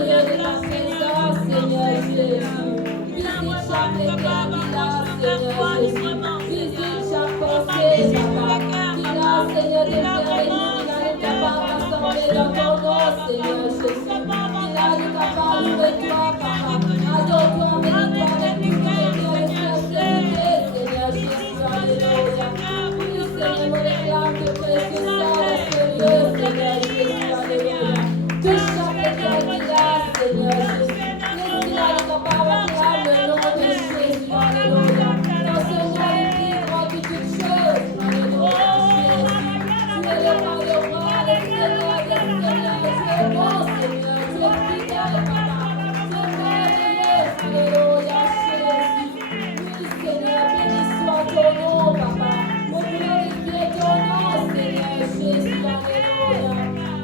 lieu de ta présence, Seigneur Jésus. Visite chaque cœur qui l'a, Seigneur Jésus. Visite chaque pensée, Papa. Qui l'a, Seigneur, de faire réunir, qui l'a de capable d'assembler dans ton nom, Seigneur Jésus. Qui l'a de capable de toi, Papa. Adore-toi, bénis-toi avec tout le cœur et sincérité, Seigneur Jésus. Alléluia. Oui, Seigneur, me réclame de précieux sang dans ce lieu, Seigneur Jésus. Alléluia. Touche chaque cœur qui l'a, Seigneur Jésus. Laisse qu'il a de capable acclame le nom de Jésus. Alléluia. Dans ce nom, il prie grand de toutes choses. Alléluia. Jésus. Tu es le roi de roi, le Seigneur des seigneurs. Tu es bon, Seigneur. Tu es fidèle, Papa. Tu es merveilleux. Alléluia. Jésus. Oui, Seigneur, béni soit ton nom, Papa. On glorifie ton nom, Seigneur Jésus. Alléluia.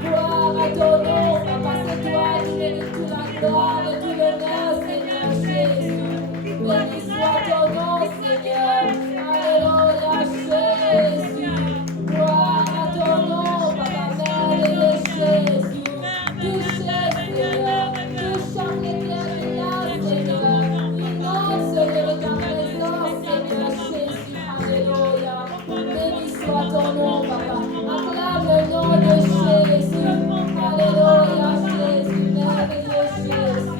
Gloire à ton nom, Papa. C'est toi qui mérites toute la gloire et tout l'honneur, Seigneur Jésus. Béni soit ton nom, Seigneur. Alléluia, Jésus. Gloire à ton nom, Papa, merveilleux Jésus. Touchez, Seigneur. Touche chaque cœur qui l'a, Seigneur. Inonde, Seigneur, de ta présence, Seigneur Jésus. Alléluia. Béni soit ton nom, Papa. Acclame le nom de Jésus. Alléluia, Jésus. Merveilleux Jésus.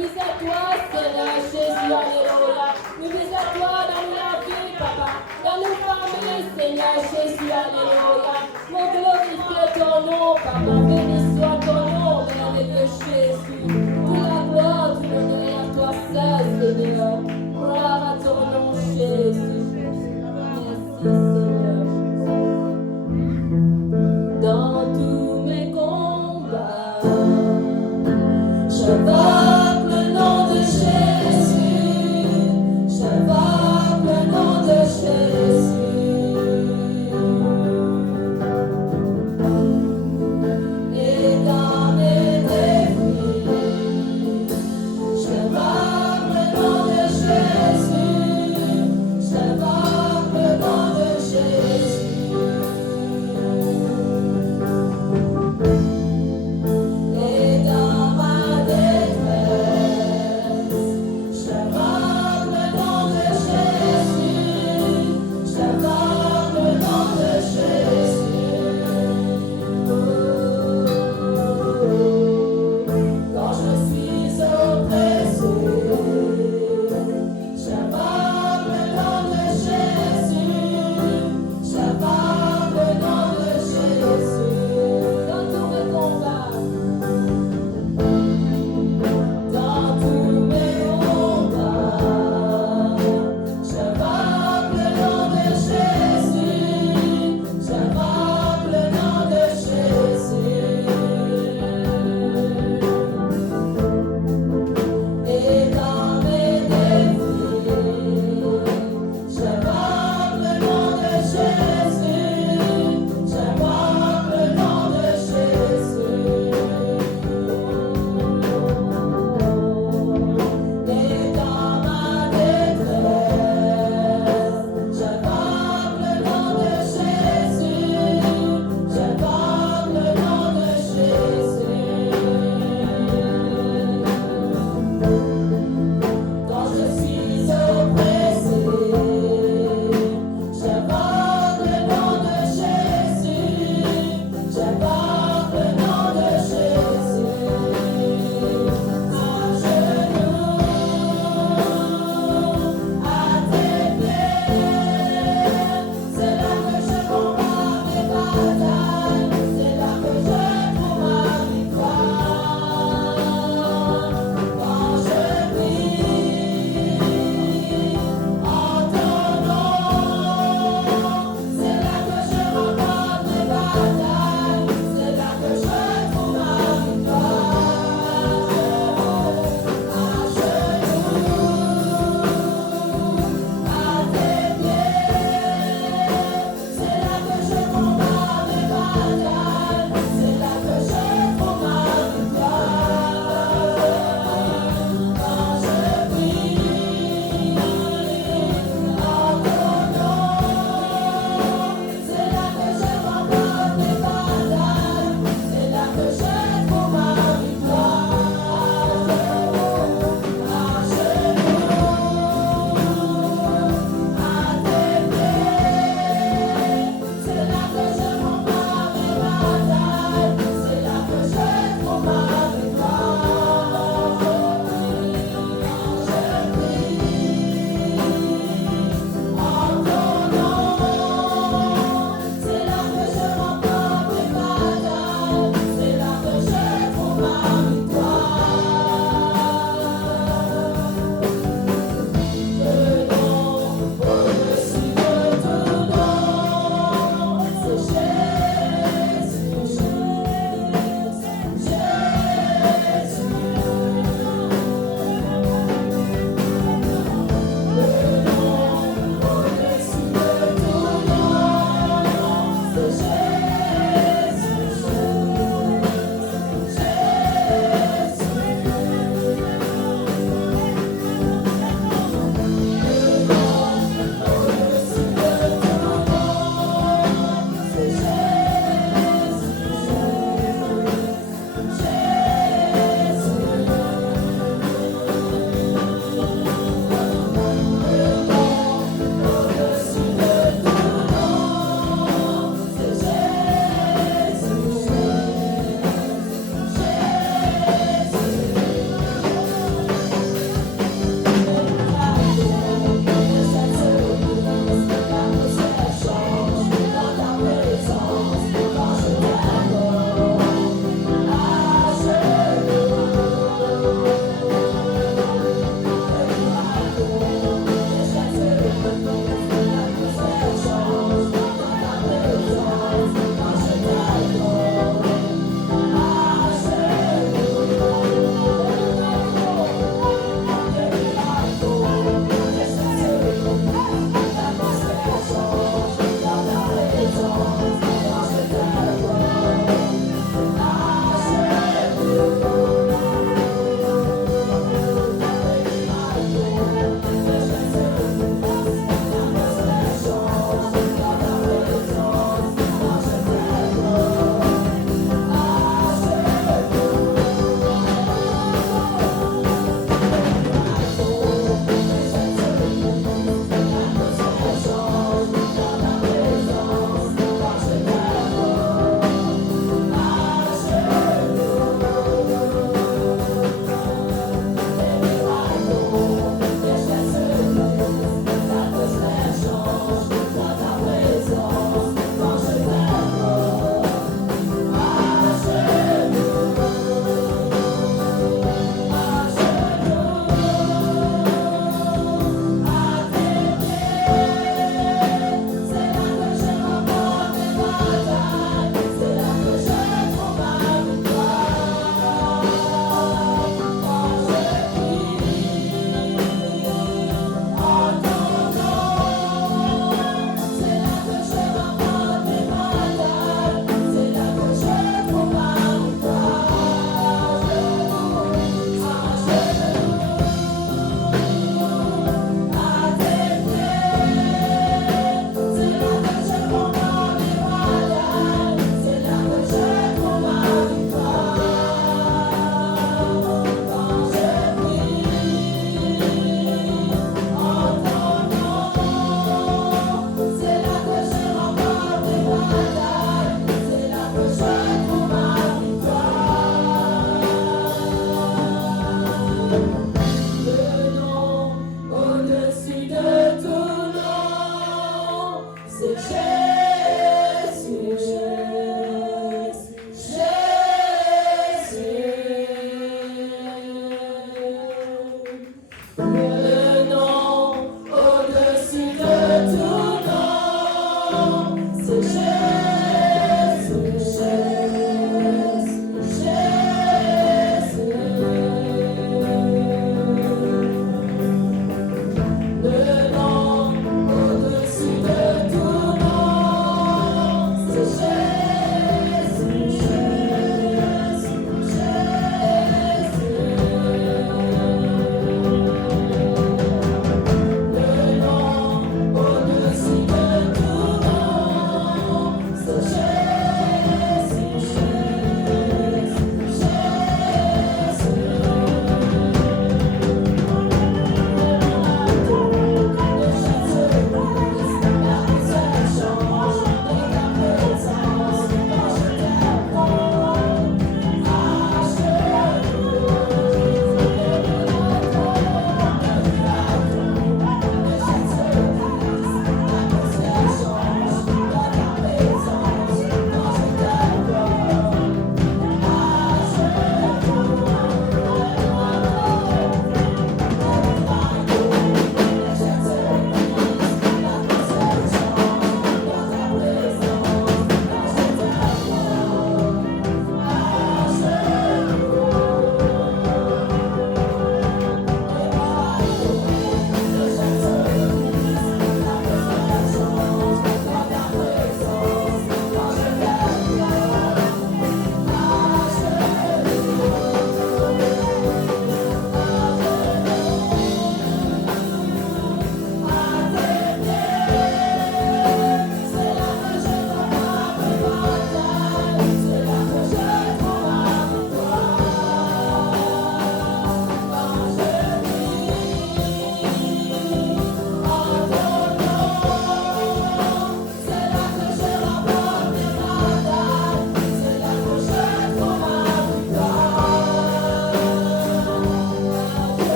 vis à toi, Seigneur Jésus, alléluia. Nous vis à toi dans la vie, Papa. Dans nos familles, Seigneur Jésus, alléluia. Mon glorifier ton nom, Papa. Béni soit ton nom, bien-aimé Jésus. Toute la gloire, tout l'honneur est à toi seul, Seigneur. Gloire à ton nom, Jésus. Merci, Seigneur. Dans tous mes combats, j'invoque le nom de Jésus. J'invoque le nom de Jésus. Et dans mes défis, j'invoque le nom de Jésus.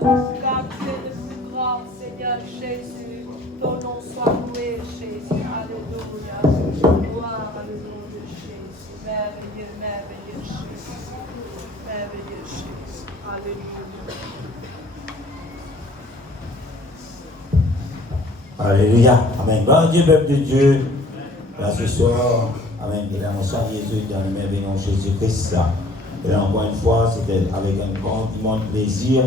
car tu es le plus grand, Seigneur Jésus. Ton nom soit loué, Jésus. Alléluia. Gloire à le nom de Jésus. Merveilleux, merveilleux Jésus. Merveilleux Jésus. Alléluia. Alléluia. Amen. Bon Dieu, peuple de Dieu, là ce soir, Amen. Et là, mon sang Jésus dans le merveilleux nom de Jésus-Christ. Et là, encore une fois, c'était avec un grand immense plaisir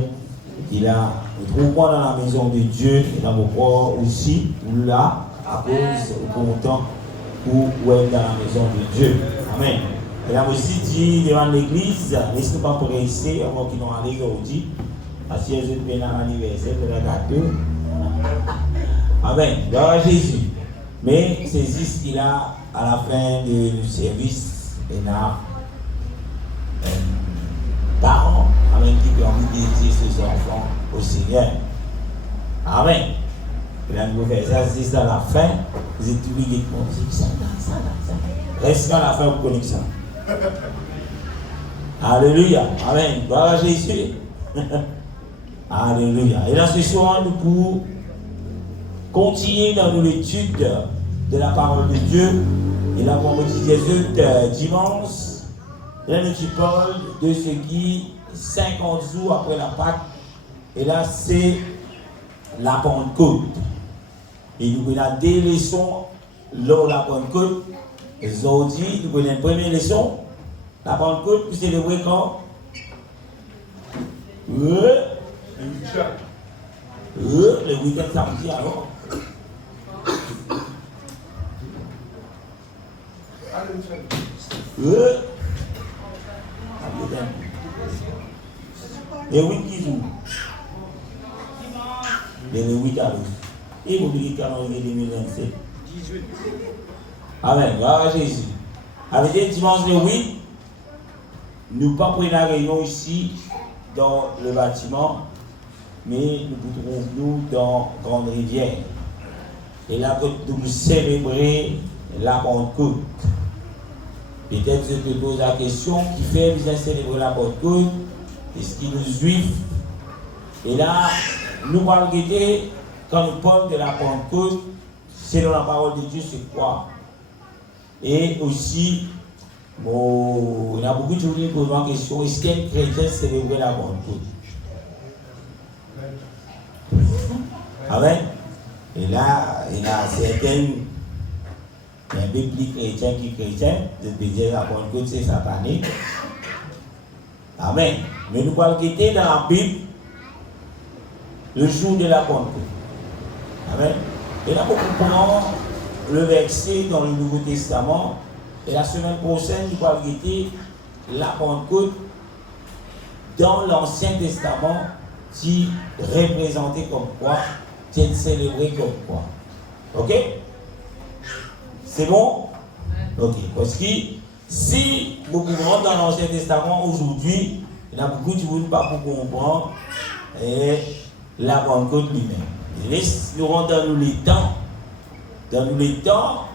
qu'il a, nous trouvons dans la maison de Dieu et dans mon corps aussi, ou là, à cause, content, ou ouais, dans la maison de Dieu. Amen. Et là, aussi dit devant l'église, laissez-nous pas presser avant qu'ils n'ont allé aujourd'hui. Parce que Jésus est dans l'anniversaire de la gâteau. Amen. Gloire à Jésus. Mais c'est juste qu'il a, à la fin du service, il a parents, amen, qui permet de dédier ses enfants au Seigneur. Amen. Et là, nous faisons ça, c'est ça à la fin. Vous êtes tous les ça. Reste à la fin, vous connaissez ça. Alléluia. Amen. Gloire à Jésus. Alléluia. Et là, ce soir, nous pouvons continuer dans l'étude de la parole de Dieu. Et là, comme on disait dimanche, là, nous parlons de ce qui, 50 jours après la Pâque, et là, c'est la Pentecôte. Et nous avons des leçons lors de la Pentecôte. Aujourd'hui, nous avons une première leçon. La Pentecôte, puis célébrer quand? Le week-end samedi alors. Et oui, qui joue? Et le 8 août. Et vous oubliez calendrier 2027. 18. Amen. Gloire à Jésus. Avec le dimanche le 8, nous pas prenons la réunion ici dans le bâtiment, mais nous trouvons dans Grande Rivière. Et là, nous célébrer la Pentecôte. Peut-être que je te pose la question, qui fait bien célébrer la Pentecôte? Est-ce qu'il nous juifs? Et là, nous parlons de, quand nous parlons de la Pentecôte, selon la parole de Dieu, c'est quoi? Et aussi, il y a beaucoup de gens qui posent la question, est-ce qu'un chrétien célèbre la Pentecôte? Amen. Et là, il y a certains, il y a un peu plus chrétiens qui chrétiens, de dire la Pentecôte c'est satanique. Amen. Mais nous parlons dans la Bible le jour de la Pentecôte. Amen. Et là, pour comprendre le verset dans le Nouveau Testament, et la semaine prochaine, nous allons regarder la Pentecôte dans l'Ancien Testament qui représentait comme quoi, qui est célébré comme quoi. Ok? C'est bon? Ok. Parce que si nous pouvons dans l'Ancien Testament aujourd'hui, il y a beaucoup de gens pas pour comprendre la Pentecôte lui-même. Laisse nous rendre dans les temps. Dans les temps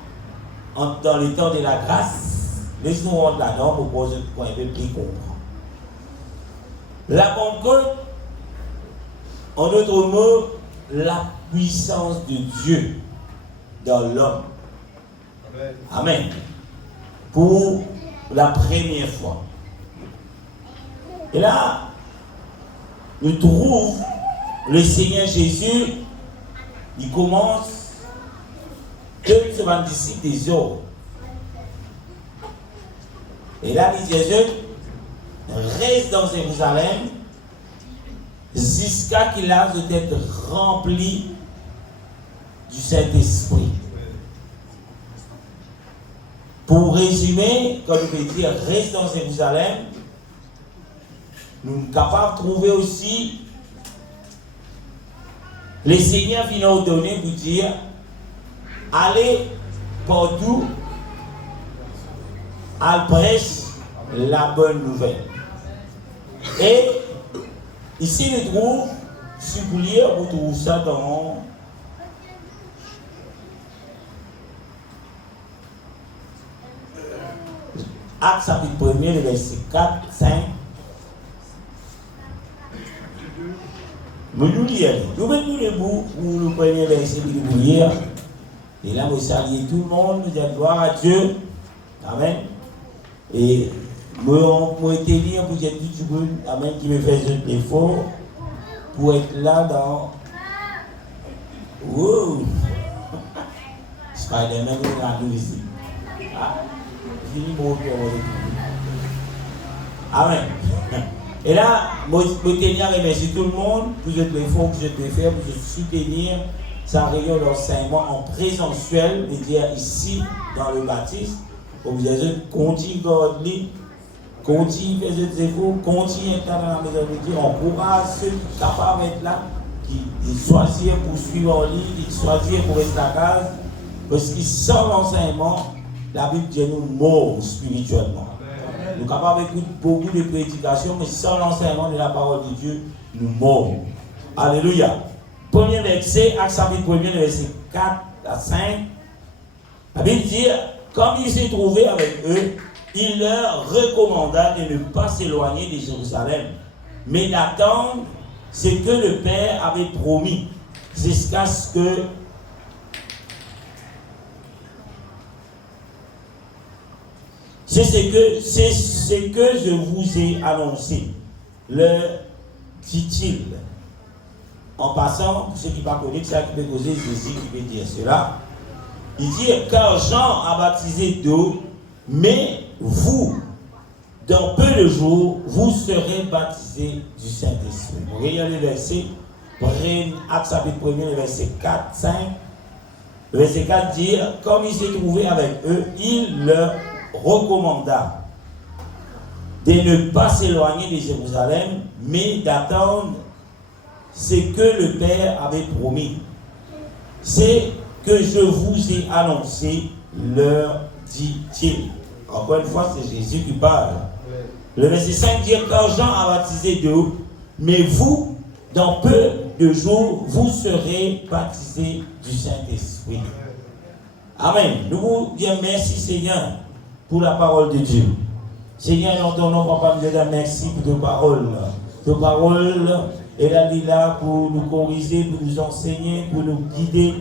de la grâce, laisse-nous rendre là-dedans pour poser un peu plus comprendre. La Pentecôte, en d'autres mots, la puissance de Dieu dans l'homme. Amen. Pour la première fois. Et là, nous trouvons le Seigneur Jésus, il commence de se disciples des autres. Et là, il dit Jésus, reste dans Jérusalem jusqu'à qu'il a d'être rempli du Saint-Esprit. Pour résumer, comme je peux dire, reste dans Jérusalem, nous sommes capables de trouver aussi les Seigneurs qui nous ont donné pour dire allez partout, à prêcher la bonne nouvelle. Et ici, nous trouvons, si vous voulez, vous trouvez ça dans Actes chapitre 1er, le verset 4, 5. nous lire. Nous mettons debout pour le premier verset que nous lire. Et là, nous saluons tout le monde, nous disons gloire à Dieu. Amen. Et moi, été lire pour dire tout le monde, amen, qui me fait un effort pour être là dans. Wow! Spider-Man, il a nous ici. Ah, fini mon Amen. Et là, moi, je remercie tout le monde pour l'effort que je peux faire, pour soutenir sa réunion d'enseignement en présentiel, c'est-à-dire ici, dans le baptiste. Comme je disais, continue à lire, continue à faire des efforts, continue à être dans la maison de Dieu, encourage ceux qui sont capables d'être là, qui choisissent pour suivre en ligne, qui choisissent pour rester à casa, parce que sans l'enseignement, la Bible dit nous morts spirituellement. Nous sommes capables d'écouter beaucoup de prédications, mais sans l'enseignement de la parole de Dieu, nous morts. Alléluia. Premier verset, Actes chapitre 1er, verset 4 à 5. La Bible dit, comme il s'est trouvé avec eux, il leur recommanda de ne pas s'éloigner de Jérusalem, mais d'attendre ce que le Père avait promis, jusqu'à ce que c'est ce que je vous ai annoncé, leur dit-il. En passant, pour ceux qui ne pas connaître, c'est qui peut causer Jésus qui peut dire cela. Il dit, car Jean a baptisé d'eau, mais vous, dans peu de jours, vous serez baptisés du Saint-Esprit. Vous regardez le verset, Actes chapitre 1er, le verset 4, 5. Le verset 4 dit, comme il s'est trouvé avec eux, il leur recommanda de ne pas s'éloigner de Jérusalem, mais d'attendre ce que le Père avait promis. C'est que je vous ai annoncé, leur dit-il. Encore une fois, c'est Jésus qui parle. Le verset 5 dit, car Jean a baptisé d'eau, mais vous, dans peu de jours, vous serez baptisés du Saint-Esprit. Amen. Nous vous disons merci Seigneur pour la parole de Dieu. Seigneur, nous donnons, papa, nous disons merci pour tes paroles. Tes paroles, elle est là pour nous corriger, pour nous enseigner, pour nous guider,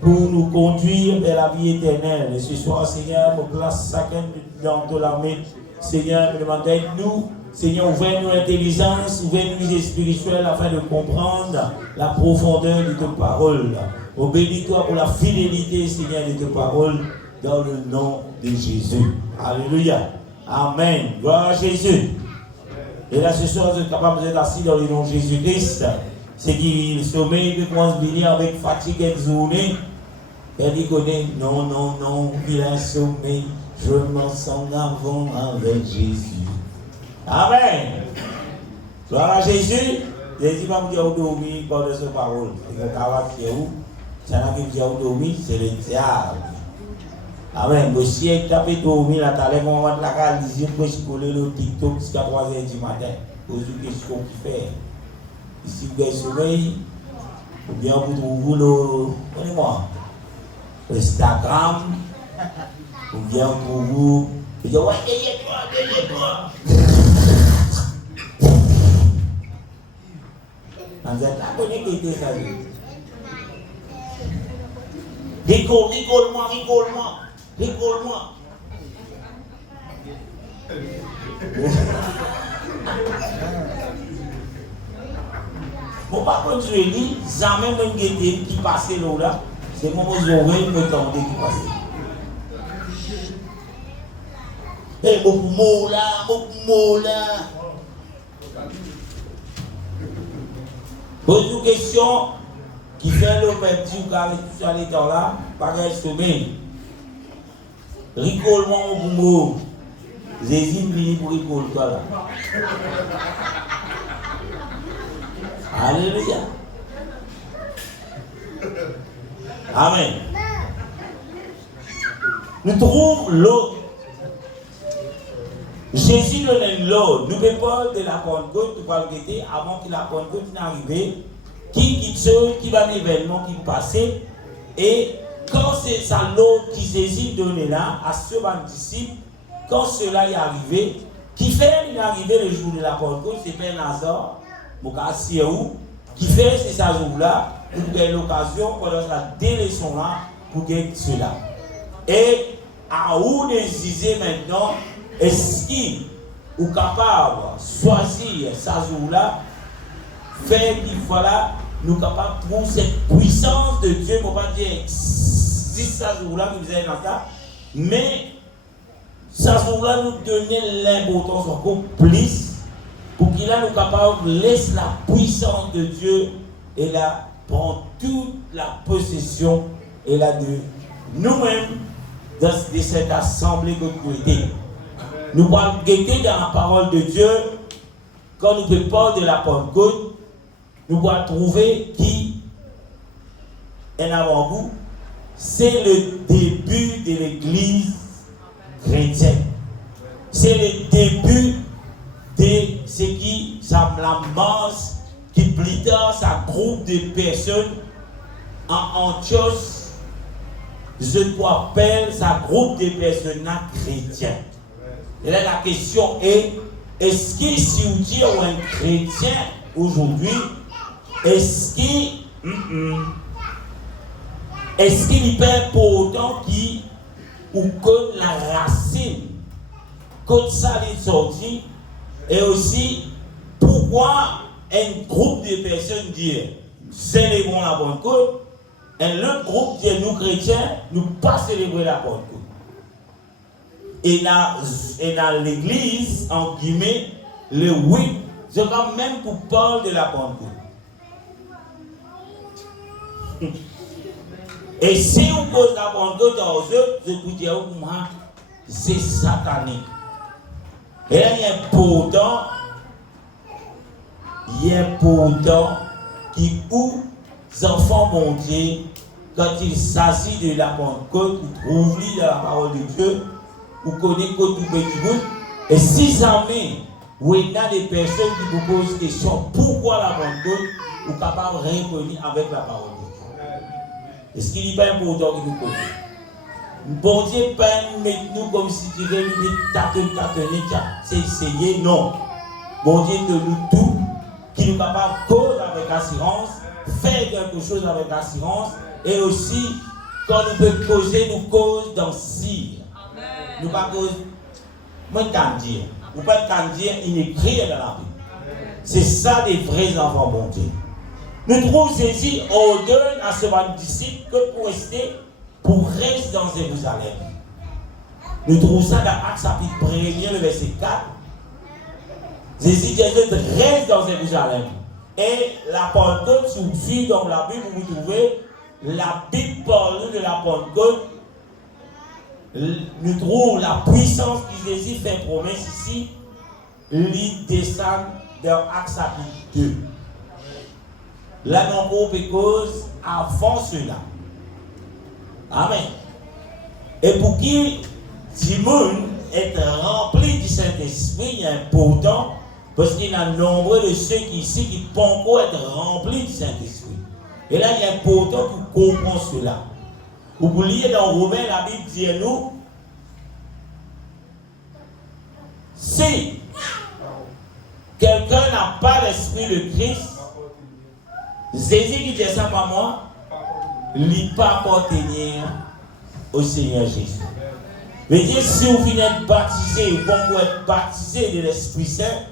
pour nous conduire vers la vie éternelle. Et ce soir, Seigneur, me place chacun dans la main. Seigneur, me demande d'aide-nous. Seigneur, ouvre-nous l'intelligence, ouvre-nous les spirituels afin de comprendre la profondeur de tes paroles. Oh, bénis-toi pour la fidélité, Seigneur, de tes paroles, dans le nom de Jésus. Alléluia. Amen. Gloire à Jésus. Et là, ce soir, vous êtes capable d'être assis dans le nom de Jésus-Christ. C'est qui le sommeil peut commencer à venir avec fatigue et journée. Elle dit connaît, non, non, non, il a un sommeil. Je m'en sens avant avec Jésus. Amen. Gloire à Jésus. Jésus va me dire où dormir par de ses paroles. Et quand on va dire où, ça n'a qu'à dire où dormir, c'est le diable. Amen. Monsieur est tapé dormir là, t'as l'air moment de la réaliser pour scroller le TikTok jusqu'à 3h du matin. Pose une question qui fait. Ici vous avez sommeil, ou bien vous trouvez le, prenez-moi, Instagram, ou bien vous dites, ouais, derrière-toi. Vous êtes là, connecté ça. Rigole-moi. Bon, par contre, je dis, jamais même quelqu'un qui passe là, c'est mon oreille me tendait qui passe. Et beaucoup de là. Pose une question qui fait le petit ou carré tout ça l'état là, pareil sommeil. Rigole-moi mon mot. Jésus vient pour rigoler toi là. Alléluia. Amen. Nous trouvons l'eau. Jésus le donne l'eau. Nous ne pas de la Pentecôte, nous parlons de avant que la Pentecôte n'arrive. Qui va l'événement qui passait. Et quand c'est ça l'eau qui Jésus donnait là, à ce disciple, quand cela est arrivé, qui fait arriver le jour de la Pentecôte, c'est Père Nazar, mon cas, où qui fait ces jours-là, pour gagner l'occasion, pendant des leçons-là, pour gagner cela. Et à où décider maintenant, est-ce qu'il est capable de choisir ces jours-là, faire qu'il voilà, nous capables de trouver cette puissance de Dieu, pour ne pas dire si ces jours-là, nous faisons dans ça, mais ces jours-là nous donner l'importance encore plus, pour qu'il nous capable de laisser la puissance de Dieu et là prendre toute la possession et là de nous-mêmes dans cette assemblée que nous étions. Nous allons guetter dans la parole de Dieu quand nous préparons de la Pentecôte, nous allons trouver qui est avant vous, c'est le début de l'église chrétienne. C'est le début de ce qui semble la masse qui plus tard ça groupe de personnes en Antioche, je dois appeler ça groupe de personnes chrétiens. Et là la question est, est-ce que si on dit un chrétien aujourd'hui, est-ce qu'il est important qui ou que la racine quand ça est sorti et aussi pourquoi un groupe de personnes disent célébrons la Pentecôte et l'autre groupe dit nous chrétiens nous pas célébrer la Pentecôte. Et dans l'église en guillemets le 8 je vais même pour parler de la Pentecôte. Et si on pose la Pentecôte dans eux, je vous dis c'est satanique. Et là, il y a pourtant qui ou les enfants mon Dieu, quand ils s'assient de la Pentecôte, ils trouvent dans la parole de Dieu, ou connaissent tout petit bout. Et si jamais vous avez des personnes qui vous posent des questions, pourquoi la Pentecôte, vous êtes capable de répondre avec la parole de Dieu. Est-ce qu'il n'est pas important que nous connaissions? Bon Dieu, pas mettre nous comme si tu veux nous tâtonner, c'est essayer, non. Bon Dieu, de nous tout, qui nous capable de causer avec assurance, faire quelque chose avec assurance, et aussi, quand nous pouvons causer, nous cause dans cire. Nous ne pas cause, moi, je dire. Ou pas de dire, il écrit dans la Bible. C'est ça des vrais enfants, bon Dieu. Nous trouvons Jésus ordonne à ce disciple que pour rester dans Jérusalem. Nous trouvons ça dans Actes chapitre 1, le verset 4. Jésus dit reste dans Jérusalem. Et la Pentecôte, si vous suivez dans la Bible, vous trouvez la Bible parle de la Pentecôte. Nous trouvons la puissance qui Jésus fait promesse ici. Il descend dans Actes chapitre 2. Là, non, pour cause avant cela. Amen. Et pour qui Simon est rempli du Saint-Esprit, il est important, parce qu'il y a nombreux de ceux qui ici qui ne peuvent pas être remplis du Saint-Esprit. Et là, il est important pour comprendre cela. Vous lisez dans Romains, la Bible dit à nous, si quelqu'un n'a pas l'esprit de Christ, Jésus qui dit ça par moi, il n'est pas appartenir au Seigneur Jésus. Mais dire si vous venez d'être baptisé, ou quand vous êtes baptisé de l'Esprit Saint,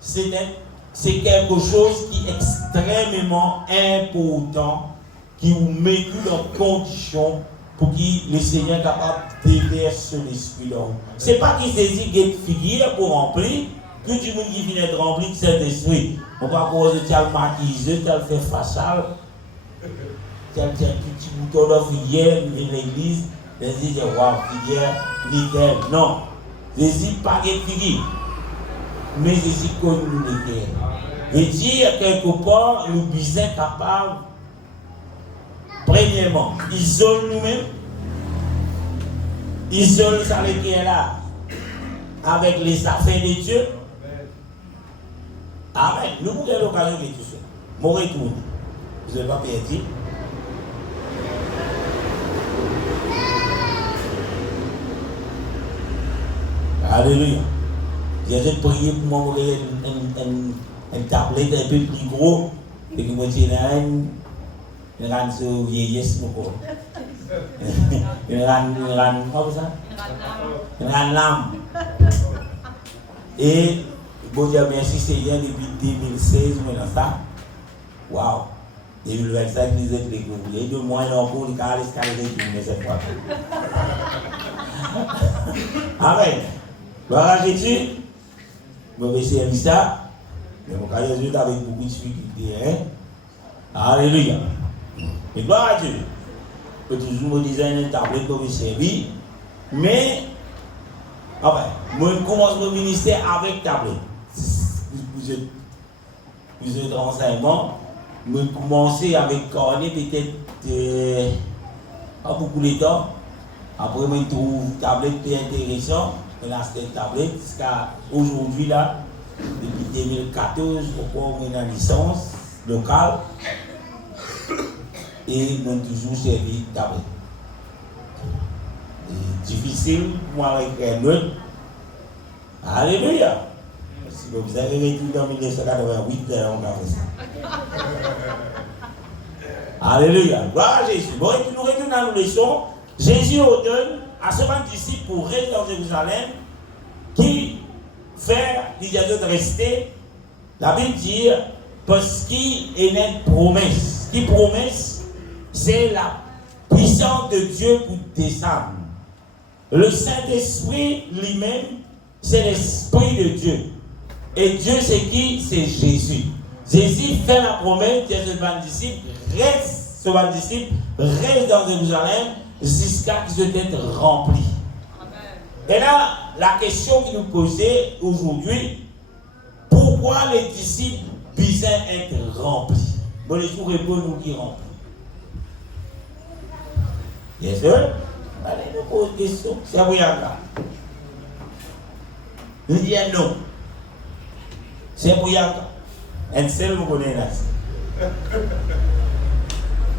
c'est quelque chose qui est extrêmement important, qui vous met dans condition pour que le Seigneur soit capable de déverser l'Esprit dans vous. Ce n'est pas qu'il Jésus est figure pour remplir. Tout le monde qui vient d'être rempli de cet esprit. On va cause de tel maquillé, tel fait facial, tel petit bouton de filière, il vient de l'église, Jésus dit waouh, filière, nickel. Non, Jésus pas de figure, mais Jésus connaît nickel. Et dire quelque part, nous sommes capables, premièrement, isole nous-mêmes, isole ça qui est là, avec les affaires de Dieu. Amen. Nous pouvons l'occasion de tout ça. Mon retour. Vous n'avez pas perdu. Alléluia. J'ai prié pour m'envoyer une tablette un peu plus gros Et que moi, je suis sur vieillesse, une rane, comment ça? Une rane lame. Et, bon Dieu, merci Seigneur, depuis 2016, maintenant ça. Waouh! 2025, nous êtes découverts. De moins en moins, les carrés, mais cette fois. Amen. Gloire à Jésus. Je vais essayer de ça. Mais mon carré Jésus avec beaucoup de difficultés. Alléluia. Et gloire à Dieu. Je peux toujours me dire une tablette pour me servir. Mais, enfin, moi, je commence mon ministère avec tablette. Vous êtes renseignements. Je commencer avec cornet peut-être pas beaucoup de temps. Après, je trouve une tablette très intéressante. Je lance cette tablette jusqu'à aujourd'hui, là, depuis 2014, on a une licence locale. Et nous avons toujours servi de tablette. C'est difficile pour moi avec un autre. Alléluia! Si vous avez vécu dans 1988, on a fait ça. Alléluia. Gloire à Jésus. Bon, et puis nous retournons dans nos leçons. Jésus ordonne à ses disciples pour rester dans Jérusalem, qui fait l'idée de rester. La Bible dit, parce qu'il est une promesse. Qui promesse? C'est la puissance de Dieu pour descendre. Le Saint-Esprit lui-même, c'est l'Esprit de Dieu. Et Dieu, c'est qui? C'est Jésus. Jésus fait la promesse de ses disciples, reste dans Jérusalem jusqu'à ce qu'ils soient remplis. Et là, la question qui nous posait aujourd'hui, pourquoi les disciples besoin être remplis? Bon, les jours répondent nous qui remplis. Bien sûr, allez nous poser une question. C'est à vous là. Nous disons non. C'est pour Yanka. Un seul vous connaissez là.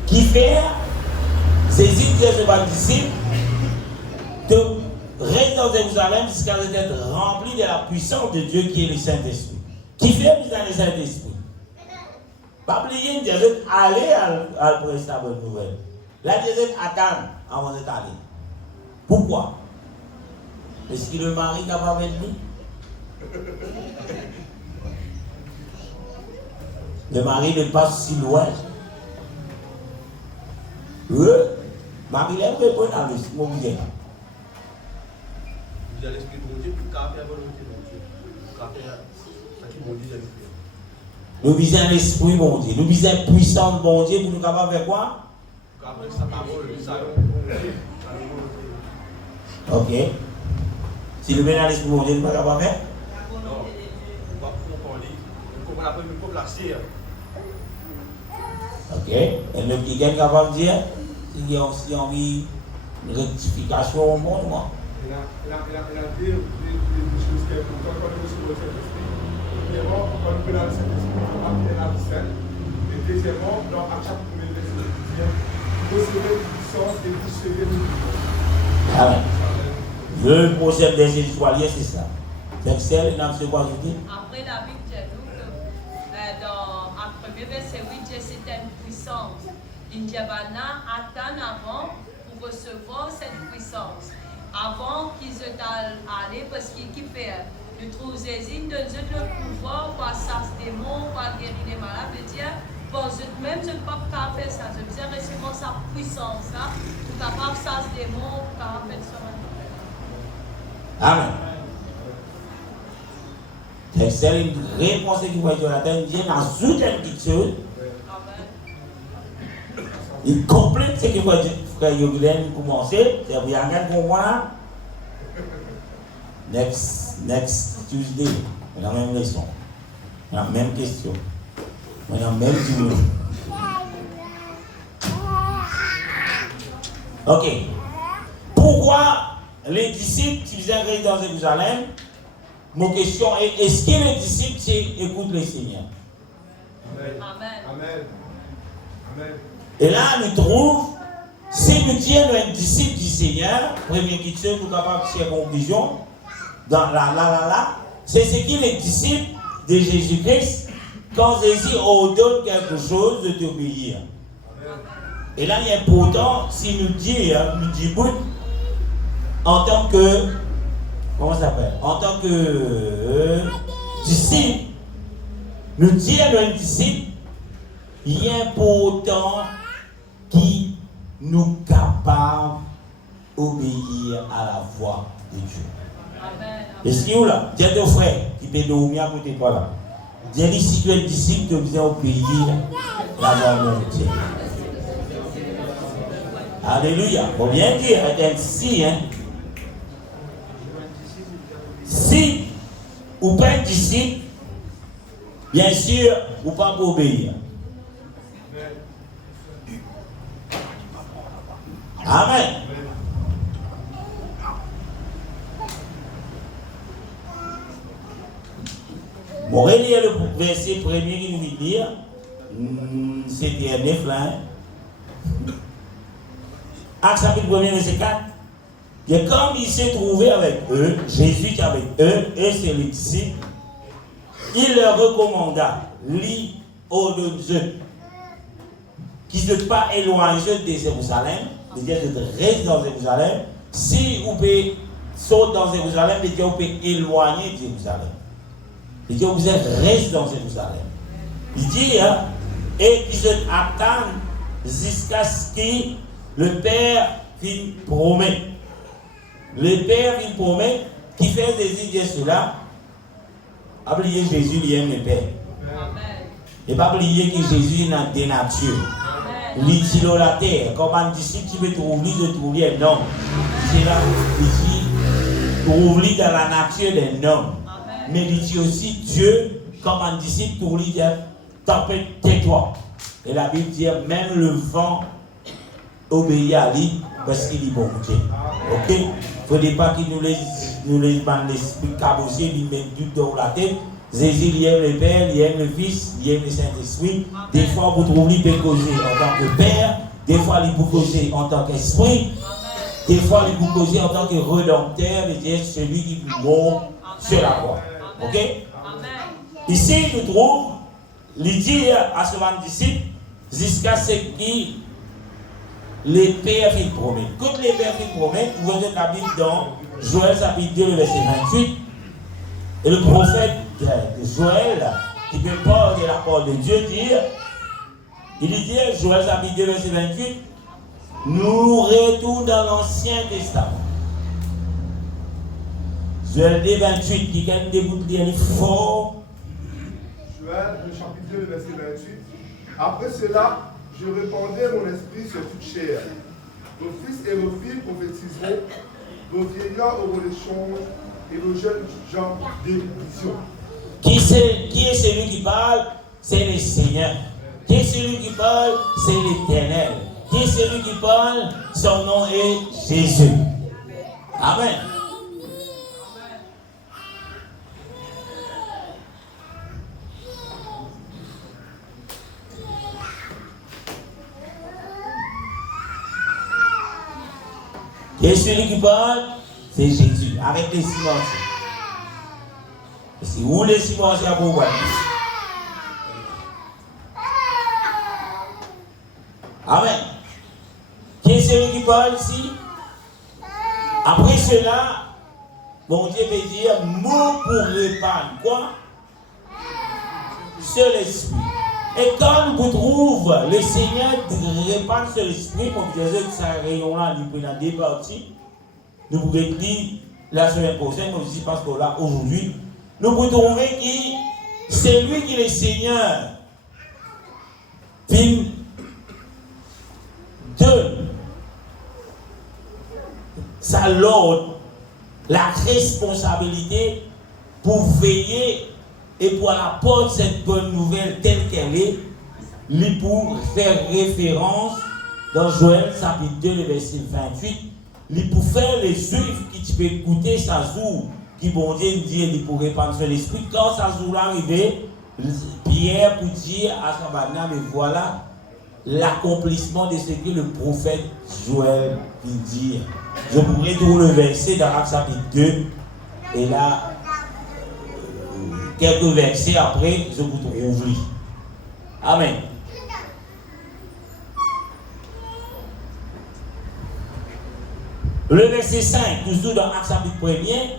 Qui fait saisir ses disciples de rester dans Jérusalem jusqu'à être remplis de la puissance de Dieu qui est le Saint-Esprit. Qui fait besoin du Saint-Esprit? Pas oublier de dire aller à prêcher la bonne nouvelle. Là, Dieu attendre avant d'être allé. Pourquoi? Est-ce que le mari n'a pas venu? Le mari ne passe si loin. Marie lève répond à lui, mon bien. Vous allez expliquer mon Dieu pour faire la volonté de Dieu. Pour faire ce qui mon Dieu a. Nous visons l'esprit, mon Dieu. Nous visons la puissance, mon Dieu, pour nous capables de faire quoi? Après sa parole, ça. Ok. Si nous venons à l'esprit, mon Dieu, nous ne sommes pas capables de faire? Non. Pas pour parler. Comment on appelle le placer? Ok. Et nous qui est capable de dire, il y a aussi envie de rectification au monde, moi. Il a dit des choses qui sont importantes quand on se pose cet esprit. Premièrement, quand on peut dans cet esprit, on va appeler la scène. Et deuxièmement, dans chaque premier verset, il dit recevoir une puissance et vous serez nous. Amen. Le concept des étoiliers, c'est ça. C'est celle dans ce quoi je dis. Après la Bible, j'ai lu que dans un premier verset, oui, Dieu c'était une puissance. Indiabana attend avant pour recevoir cette puissance. Avant qu'ils soient allés, parce qu'ils fait. Nous trouvons Jésus donne le pouvoir pour chasser des démons, pour guérir les malades. Je veux dire, pour même je ne peux pas faire ça. Je veux dire, recevoir sa puissance, pour capable de chasser des démons, pour capable de faire ça. Amen. C'est une réponse qui va être Jonathan. Dieu ajoute une petite chose. Il complète ce que frère Yoglen commençait. C'est vous avez comprendre. Next Tuesday, on a la même leçon. On a la même question. On a la même journée. Ok. Pourquoi les disciples qui viennent dans Jérusalem? Mon question est, est-ce que les disciples écoutent le Seigneur? Amen. Amen. Amen. Et là, nous trouvons, si nous disons un disciple du Seigneur, première question, nous sommes capables de faire conclusion, dans c'est ce qui les disciples de Jésus-Christ, quand Jésus ordonne quelque chose, de t'obéir. Et là, il est important, s'il nous dit, en tant que, comment ça s'appelle? En tant que disciple, nous dit à un disciple, il est important qui nous capable d'obéir à la voix de Dieu. Est-ce qu'il y a là? Dis à ton frère qui peut dormir à côté de toi là. Dis-lui si tu es disciple, tu dois obéir à la voix de Dieu. Alléluia. Faut bien dire, si, hein. Si ou pas un disciple, bien sûr, ou pas pour obéir. Amen. On va lire le verset premier qui nous dit, c'était un 9 là. Acte chapitre 1er, verset 4. Et comme il s'est trouvé avec eux, Jésus qui est avec eux, et c'est les disciples, il leur recommanda, lui, aux deux, qui ne sont pas éloignés de Jérusalem, c'est-à-dire de rester dans Jérusalem. Si vous pouvez sauter dans Jérusalem, c'est-à-dire vous pouvez éloigner de Jérusalem. C'est-à-dire vous êtes restés dans Jérusalem. Il dit, hein, et qui se attendent jusqu'à ce que le Père vienne promettre. Le Père vienne promettre, qui fait des idées cela. Oubliez Jésus, il aime le Père. Et pas oublier que Jésus est des natures. Il dit la terre, comme un disciple qui veut trouver un homme. C'est là, il dit, trouver dans la nature d'un homme. Mais il dit aussi Dieu, comme un disciple, trouver tempête, tais-toi. Et la Bible dit, même le vent obéit à lui parce qu'il est bon Dieu. Ok? Il ne faudrait pas qu'il nous les mande l'esprit cabossé, il met du dans la tête. Jésus, il aime le Père, il aime le Fils, il aime le Saint-Esprit. Des fois, vous trouvez qu'il peut causer en tant que Père, des fois, il peut causer en tant qu'Esprit, des fois, il peut causer en tant que Rédempteur, c'est-à-dire celui qui vous monte sur la croix. Ok? Ici, nous trouvons, il dit à ce disciple, jusqu'à ce que les pères qui promettent. Quand les pères qui promettent, vous voyez la Bible dans Joël chapitre 2, verset 28, et le prophète de Joël, qui peut parler de la parole de Dieu, il dit, Joël chapitre 2, verset 28, nous retournons dans l'Ancien Testament. Joël 2, 28, qui gagne des bouts de fort. Joël, le chapitre 2, verset 28. Après cela, je répandrai mon esprit sur toute chair. Vos fils et vos filles prophétiseront, vos vieillards auront des songes, et vos jeunes gens des visions. Qui est celui qui parle? C'est le Seigneur. Qui est celui qui parle? C'est l'Éternel. Qui est celui qui parle? Son nom est Jésus. Amen. Et celui qui parle, c'est Jésus, avec les silencieux. C'est où les silencieux pour voir? Amen. Qui est celui qui parle ici? Après cela, mon Dieu veut dire mot pour répandre. Quoi? Sur l'esprit. Et quand vous trouvez le Seigneur répand sur l'esprit, comme je disais que ça rayon-là, il peut en deux parties. Nous pouvons dire la semaine prochaine, nous disons parce que là, aujourd'hui, nous pouvons trouver que c'est lui qui est le Seigneur. Puis, donne sa l'ordre, la responsabilité pour veiller et pour apporter cette bonne nouvelle telle qu'elle est, lui pour faire référence dans Joël chapitre 2, le verset 28, lui pour faire les juifs qui tu peux écouter sa jour, qui bon Dieu dit, lui pour répandre sur l'esprit, quand sa jour arrivait, Pierre pour dire à Sabana, mais voilà l'accomplissement de ce que le prophète Joël dit dire. Je pourrais trouver le verset dans Acte chapitre 2, et là, quelques versets après, je vous trouve. Amen. Le verset 5, toujours dans Actes chapitre 1er,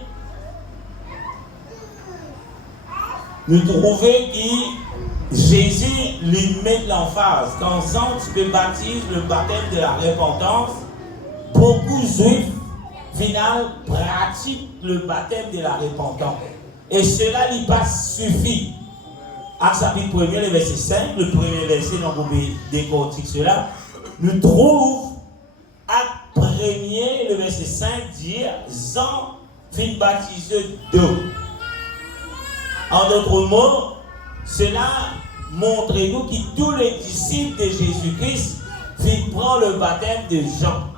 nous trouvons que Jésus lui met l'emphase. Quand tu baptise le baptême de la repentance, beaucoup de juifs, final, pratiquent le baptême de la repentance. Et cela lui pas suffit. Actes chapitre 1er, le verset 5, le premier verset, dont vous décortiquer cela, nous trouvons Acte 1er, le verset 5, dire Jean fit baptiser d'eau. En d'autres mots, cela montre-nous que tous les disciples de Jésus-Christ firent prendre le baptême de Jean.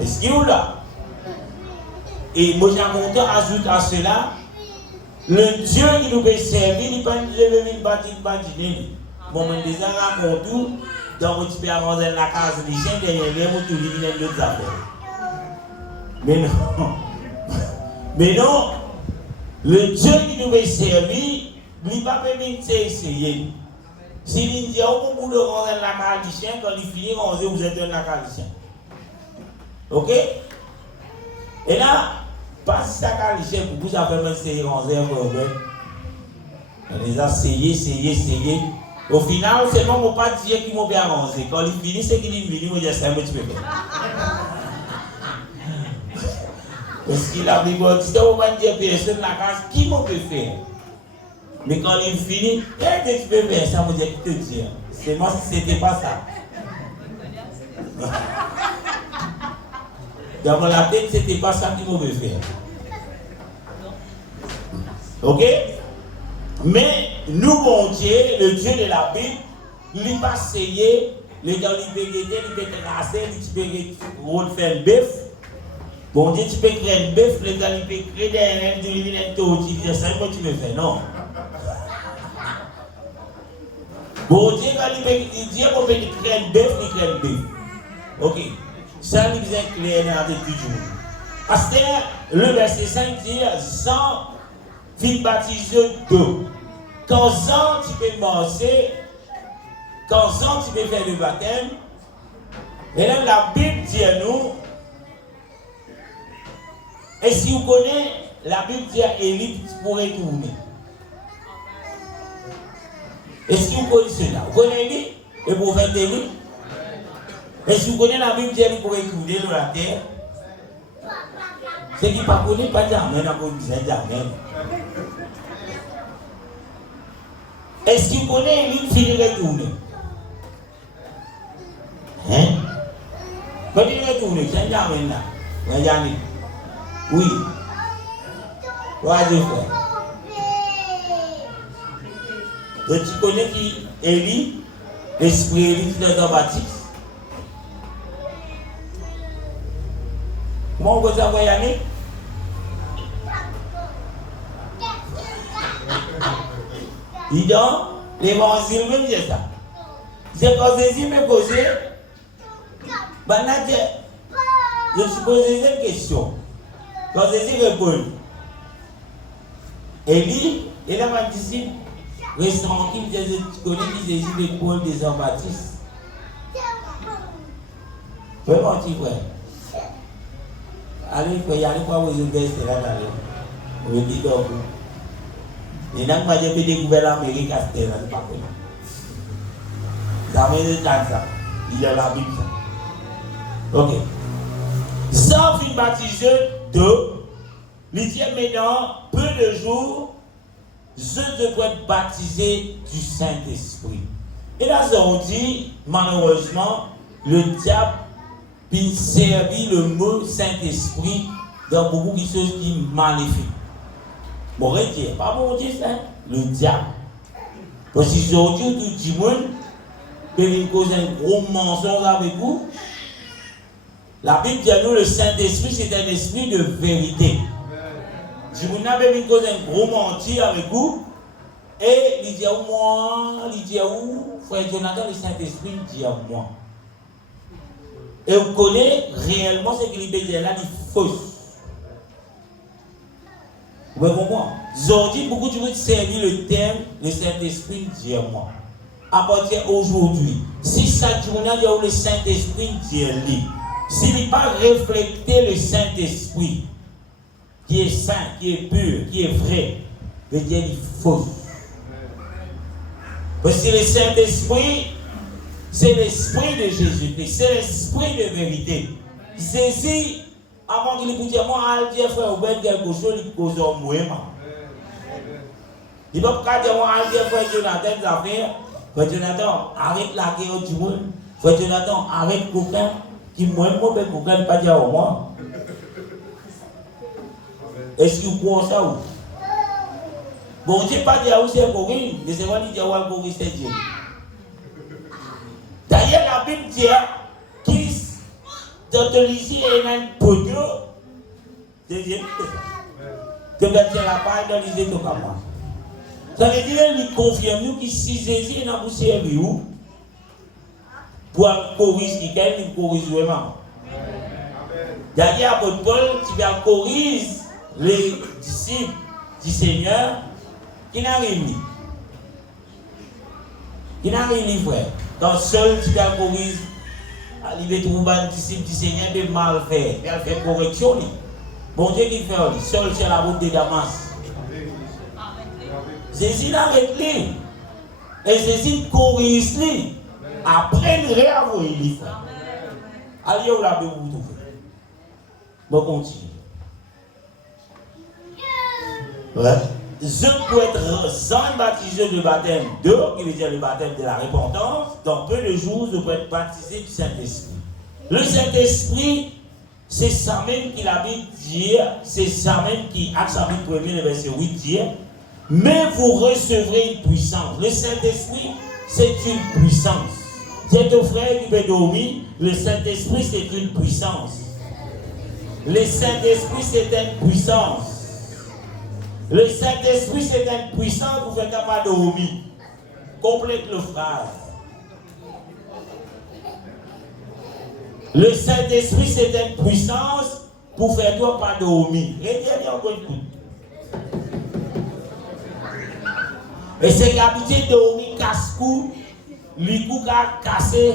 Est-ce qu'il y a là? Et moi j'ai ajoute à cela, le Dieu qui nous peut servir, il ne peut pas nous baptiser. Bon, je déjà raconte tout, donc tu peux avancer la case des chiens, derrière moi, tu lis les autres affaires. Mais non. Mais non. Le Dieu qui nous veut servir, il ne va pas venir essayer. S'il dit, on peut le rendre la case du chien, quand il finit, vous êtes dans la case du chien. Ok? Et là, pas si ça case du chien, pour vous, ça fait même essayer rendre un peu. On les a essayé. Au final, c'est non pour pas dire qu'ils m'ont bien arrangé. Quand il finit, c'est qu'il est venu, il dit, c'est un petit peu. Parce qu'il a dit, on va dire personne la case, qui m'ont fait faire? Mais quand il finit, qu'est-ce que tu peux faire? Ça me dit, te dire. C'est moi, c'était pas ça. Dans la tête, c'était pas ça qu'ils m'ont fait faire. Ok? Mais nous, bon Dieu, le Dieu de la Bible, il va essayer, les gens, il peut guetter, il peut tracer, il peut faire un bœuf. Bon Dieu, tu peux créer un bœuf, les gens, il peut créer des reines, du livre, tu dis, ça, moi, tu veux faire, non. Bon Dieu, quand il dit, on peut créer un bœuf, il crée un bœuf. Ok. Ça, il vient clair dans la tête du jour. Parce que le verset 5 dit, Jean fit baptiser d'eau. Quand Jean, tu peux marcher, quand Jean, tu peux faire le baptême, et là, la Bible dit à nous, et si vous connaissez, la Bible dit à Élie pour retourner. Et si vous connaissez cela, vous connaissez Élie, le prophète Élie? Et si vous connaissez la Bible dit pour retourner dans la terre, c'est qui ne connaît pas jamais, on peut dire jamais. Est-ce qu'il connaît Élie qui finit retourner? Hein? Quand il retourne, c'est jamais là. Regardez. Oui. Troisième frère. Et tu connais qui Élie, l'esprit Élie de Jean-Baptiste? Comment vous avez voyagé? Dis donc, l'évangile même dit ça. C'est quand Jésus me posé, je me suis posé une question. Quand Jésus répond, Élie, et là, ma disciple, reste tranquille, tu connais qui Jésus l'épaule de Jean-Baptiste. Fais mon petit frère. Allez, il y a quoi vous avez là d'aller. Vous dites donc. Et là, moi, j'ai découvert l'Amérique à ce c'est pas vrai. Ça m'a dit ça. Il y a la Bible. Ok. Sans fin baptisé d'eau, il dit maintenant, peu de jours, je devrais être baptisé du Saint-Esprit. Et là, on dit, malheureusement, le diable puis servir le mot Saint-Esprit dans beaucoup de choses qui sont maléfiques. Bon, retirez, pas bon Dieu, ça, le diable. Parce que aujourd'hui, tout le monde peut causer un gros mensonge avec vous. La Bible dit à nous, le Saint-Esprit, c'est un esprit de vérité. Si vous n'avez pas causé un gros mentir avec vous, et il dit à moi, il dit à vous, frère Jonathan, le Saint-Esprit dit à moi. Et vous connaissez réellement ce qu'il dit là, il est fausse. Vous comprenez? Aujourd'hui, beaucoup de gens servent le thème, le Saint-Esprit dit moi. À partir d'aujourd'hui, si chaque journée, il y a le Saint-Esprit dit lui, s'il n'est pas reflété le Saint-Esprit, qui est saint, qui est pur, qui est vrai, veut dire qu'il est faux. Parce que le Saint-Esprit, c'est l'Esprit de Jésus-Christ, c'est l'Esprit de vérité. Jésus, avant qu'il puisse dire, moi, je vais faire quelque chose, il cause au moins. Il ne peut pas dire, moi, je vais faire Jonathan des affaires. Frère Jonathan, arrête la guerre du monde. Frère Jonathan, arrête coquin. Qui moi, mauvais coquin, pas dire au moins. Est-ce que vous croyez ça ou? Bon, je ne sais pas dire où c'est Corinne, mais c'est moi qui dis où Corinne c'est Dieu. D'ailleurs, la Bible dit qui dans le lycée est un poteau. Deuxième, que vous êtes la paille dans le lycée de Kama. Ça veut dire qu'il confirme nous que si Jésus est dans le servir pour corriger quelqu'un, il corrige vraiment. D'ailleurs, pour Paul, tu vas corriger les disciples du Seigneur qui n'arrivent ni. Qui n'arrivent ni, frère. Quand seul tu vas corriger, il va trouver un disciple du Seigneur de mal faire. Il va faire correction. Bon Dieu qui fait, seul sur la route de Damas. Jésus l'arrête lui. Et Jésus corrige lui. Après, il réavoue lui. Allez, où la Bible vous trouvez. Bon, continue. Je peux être sans baptisé de baptême d'eau, qui veut dire le baptême de la repentance. Dans peu de jours, je peux être baptisé du Saint-Esprit. Le Saint-Esprit, c'est ça même qui la Bible dit, c'est ça même qui, Actes chapitre 1er, le verset 8 dit, mais vous recevrez une puissance. Le Saint-Esprit, c'est une puissance. Dis ton frère qui veut dormir, le Saint-Esprit, c'est une puissance. Le Saint-Esprit, c'est une puissance. Le Saint-Esprit, c'est une puissance pour faire capable de dormir. Complète le phrase. Le Saint-Esprit, c'est une puissance pour faire toi pas dormir. Retenez encore une fois. Et c'est l'habitude de dormir casse-cou, les coups cassés.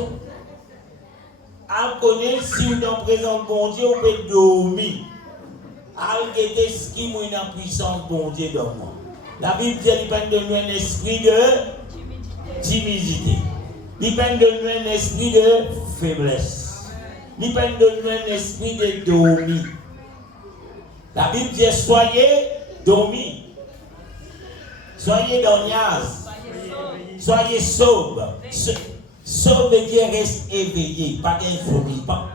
À connaître si vous êtes présent, bon Dieu, vous pouvez dormir. À regarder ce qui est en puissance, bon Dieu, dans moi. La Bible dit qu'il peut donner un esprit de timidité. Il peut donner un esprit de faiblesse. Il peut donner un esprit de dormir. La Bible dit soyez dormis. Soyez dormias. Soyez sobres. Sobre veut dire reste éveillé, pas qu'un sommeil pas.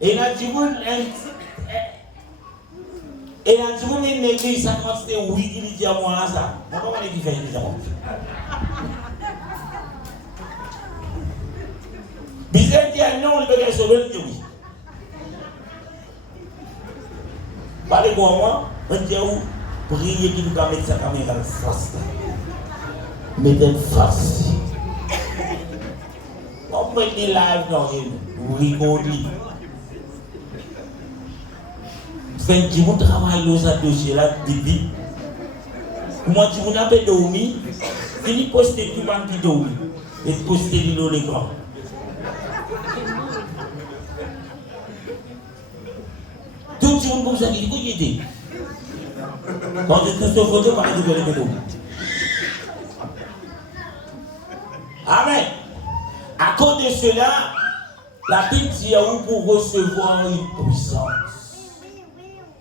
Et là, tu vois, et là, tu vois, une église, ça consiste oui, il dit à moi là, ça. Comment on est qui fait ça? Bizarre dit non, le bagage sauvé, il dit oui. Parlez-moi, moi, on dit où, priez qu'il nous mette sa caméra en face. Mettez en face. On met les lives dans vous rigolez. Fait que vous travaillez dans ce dossier-là, depuis. Moi, tu n'as pas dormi, il poste tout le monde qui dormi. Et poster l'écran. Tout le monde comme ça, il dit qu'il quand tu te photo, par exemple, tu peux Amen. À cause de cela, la Bible dit à vous pour recevoir une puissance.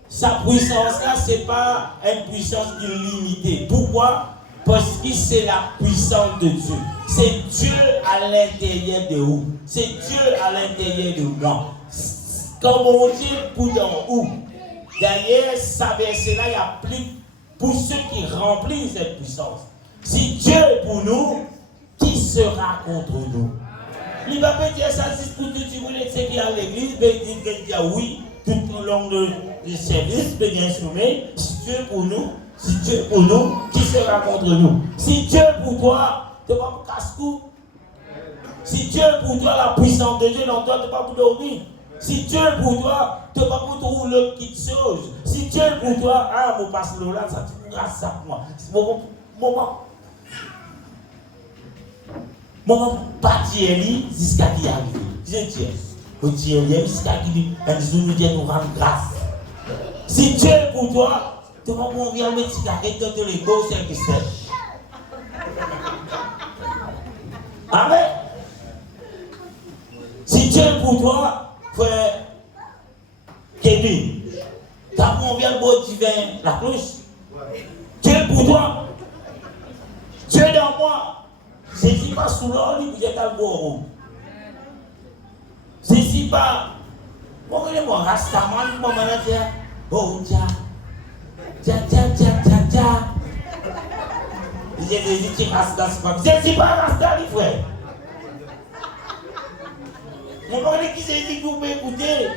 Sa puissance-là, ce n'est pas une puissance illimitée. Pourquoi? Parce que c'est la puissance de Dieu. C'est Dieu à l'intérieur de vous. C'est Dieu à l'intérieur de moi. Comme on dit, pour dans où? D'ailleurs, ça verset-là, il y a plus pour ceux qui remplissent cette puissance. Si Dieu est pour nous, qui sera contre nous? Il va pas dire ça, si pour tout le monde qui est à l'église, il va dire oui, tout au long du service, il va dire sommeil. Si Dieu est pour nous, qui sera contre nous? Si Dieu est pour toi, tu ne vas pas casse-cou. Si Dieu est pour toi, la puissance de Dieu dans toi, tu ne vas pas dormir. Si Dieu est pour toi, tu ne vas pas trouver l'autre petite chose. Si Dieu est pour toi, ah, mon passe là, ça te grâce à moi. Mon pas dire jusqu'à qui arrive. Je dis, vous dites jusqu'à qui un jour nous Dieu nous rend grâce. Si Dieu est pour toi, tu vas pas venir mettre cigarette dans les gosses et qui sèche. Amen. Si Dieu est pour toi, frère Kevin, tu as combien de beau divin la cloche? Dieu est pour toi. Dieu est dans moi. Jésus pas sous l'eau, il vous êtes à l'eau. Jésus pas. Moi, je moi, Rastaman, moi, je dis, oh, tiens. J'ai dit, tu Rasta, c'est pas. Jésus pas Rasta, les frères. Mon père qui s'est dit que vous pouvez écouter.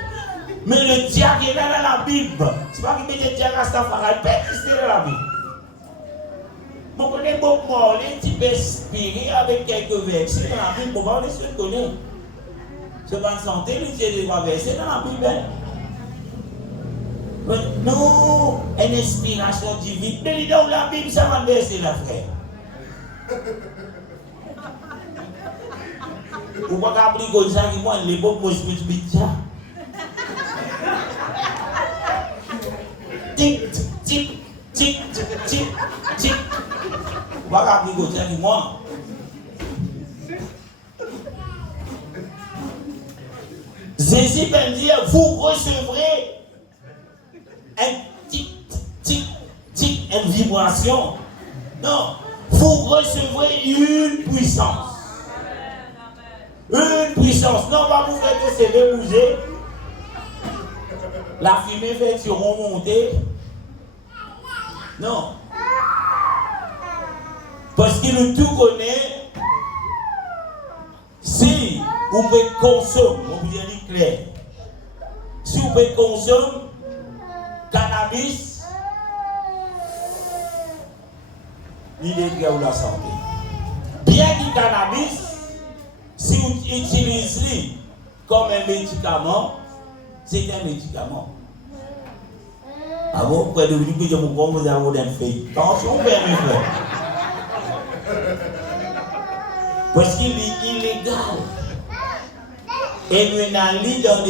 Mais le diable qui est là dans la Bible, c'est pas qu'il met le diable Rastafari, il peut exister dans la Bible. Mon père est beaucoup mort, les types inspirés avec quelques versets dans la Bible, mon père est connaît. C'est pas une santé, il y a des trois versets dans la Bible. Non, une inspiration divine. Mais dans la Bible, ça va verser la frère. Pourquoi qu'après comme ça, moi, les beaux mots, je me dis, tic, tic, tic, tic, tic. Pourquoi qu'après comme ça, moi? Jésus va dire, vous recevrez un tic, tic, tic, une vibration. Non, vous recevrez une puissance. Une puissance. Non, pas vous faire que c'est bouger. La fumée fait sur remonter. Non. Parce qu'il nous tout connaît. Si vous pouvez consommer, on vous dit clair. Si vous pouvez consommer cannabis, il est pour la santé. Bien que cannabis, si vous utilisez comme un médicament, c'est un médicament. Ah bon, vous pouvez devenir que je vous comprends, vous avez un fait. Attention, vous pouvez me faire. Parce qu'il est illégal. Et nous allons dans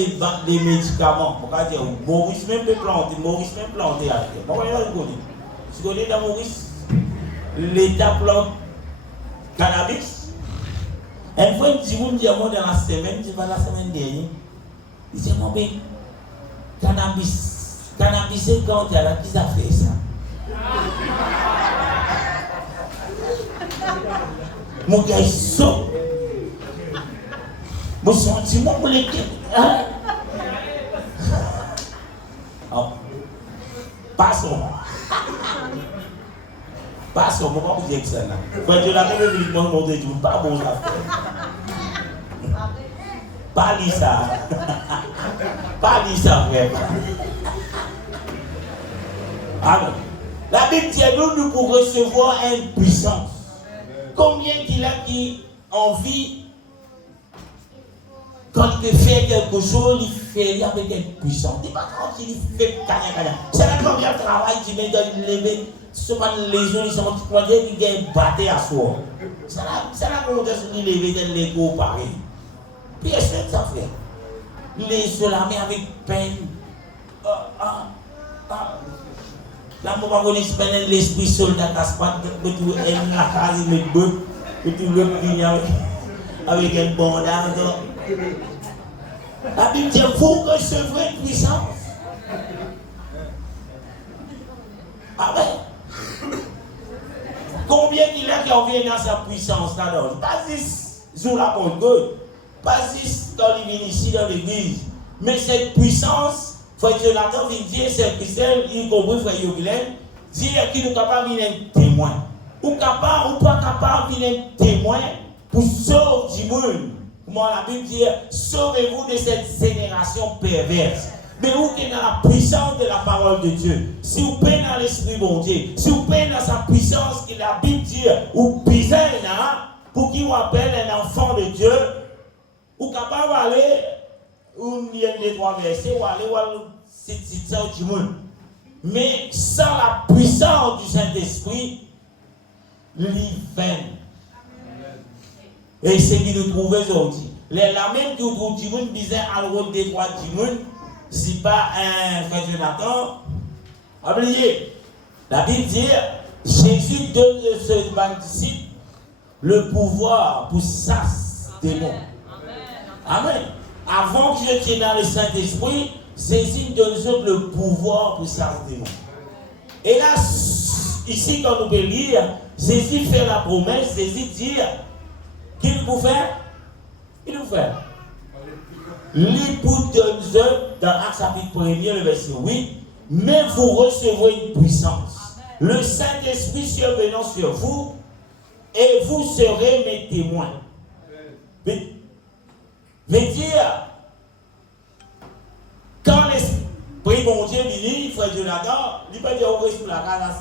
des médicaments. Pourquoi dire, Maurice même peut planter, Maurice même planter. Pourquoi vous connaissez? Vous connaissez dans Maurice, l'État plante cannabis. Une fois, je vous dis, dans la semaine, je vais la semaine dernière, il dit, non, mais cannabis, c'est quand il y a là, qui a fait ça? Mon gars, il saute. Mon sentiment, pour les hein? Oh. Passons. Passons, pourquoi vous dites ça là? Quand je l'avais vu, je me disais, pas bon ça. Pas lire ça. Pas lire ça, frère. Alors, la Bible dit nous pour recevoir une puissance. Combien qu'il a qui envie, quand il fait quelque chose, il fait avec une puissance. Il n'est pas quand il fait cagna. C'est là combien de travail qu'il met dans le lever. Ce sont les gens qui sont croyés qui gagnent batté à soi. C'est là qu'on doit se lever dans l'ego pareil. Puis est-ce que ça fait? Les solamés avec peine. Là, je ne connais pas l'esprit soldat qui tout aime la case, mais que tout le monde avec un bandage. La Bible dit vous recevrez une puissance. Amen. Combien il a qui en vient dans sa puissance là-dedans? Pas juste sur la Pentecôte, pas juste quand il vient ici dans l'église, mais cette puissance. Frère Jonathan vient dire, c'est Christelle, il comprend frère Yogulen, dire qu'il est capable de venir un témoin. Ou capable, ou pas capable de venir un témoin pour sauver du monde. Comment la Bible dit, sauvez-vous de cette génération perverse. Mais vous qui êtes dans la puissance de la parole de Dieu, si vous payez dans l'esprit bon Dieu, si vous payez dans sa puissance que la Bible dit, ou pisez là, pour qu'il vous appelle un enfant de Dieu, ou capable d'aller ou lire les 3 versets, ou aller voir c'est ça du monde. Mais sans la puissance du Saint-Esprit, l'ivin. Et c'est ce qui nous trouve aujourd'hui. La même qui nous trouve du monde disait à l'autre des 3 du monde, c'est pas un frère Jonathan. Oubliez, la Bible dit, Jésus donne ce disciple le pouvoir pour chasser des démons. Amen. Avant que je tienne dans le Saint-Esprit, Jésus donne le pouvoir pour chasser des démons. Et là, ici, quand nous pouvons lire, Jésus fait la promesse, Jésus dit, qu'il vous fait? Il nous fait. L'époux donne dans Actes chapitre 1er, le verset 8, mais vous recevrez une puissance. Le Saint-Esprit survenant sur vous, et vous serez mes témoins. Veut dire, quand l'Esprit bon Dieu vient, frère Jonathan, il va dire, on reste sous la case.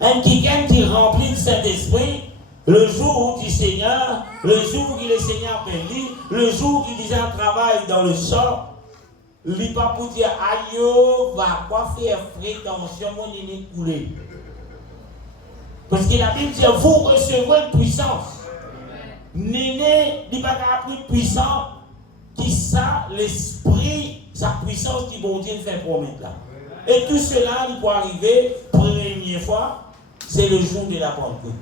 Un quelqu'un qui remplit le Saint-Esprit, le jour où il dit Seigneur, le jour où le Seigneur bénit, le jour où il dit un travail dans le champ, il n'est pas pour dire aïe, va quoi faire frais dans mon nez coulé. Parce que la Bible dit vous recevrez une puissance. Néné, il n'est pas appris puissant, qui ça, l'esprit, sa puissance qui bon Dieu fait promettre là. Et tout cela, il peut arriver, première fois, c'est le jour de la Pentecôte.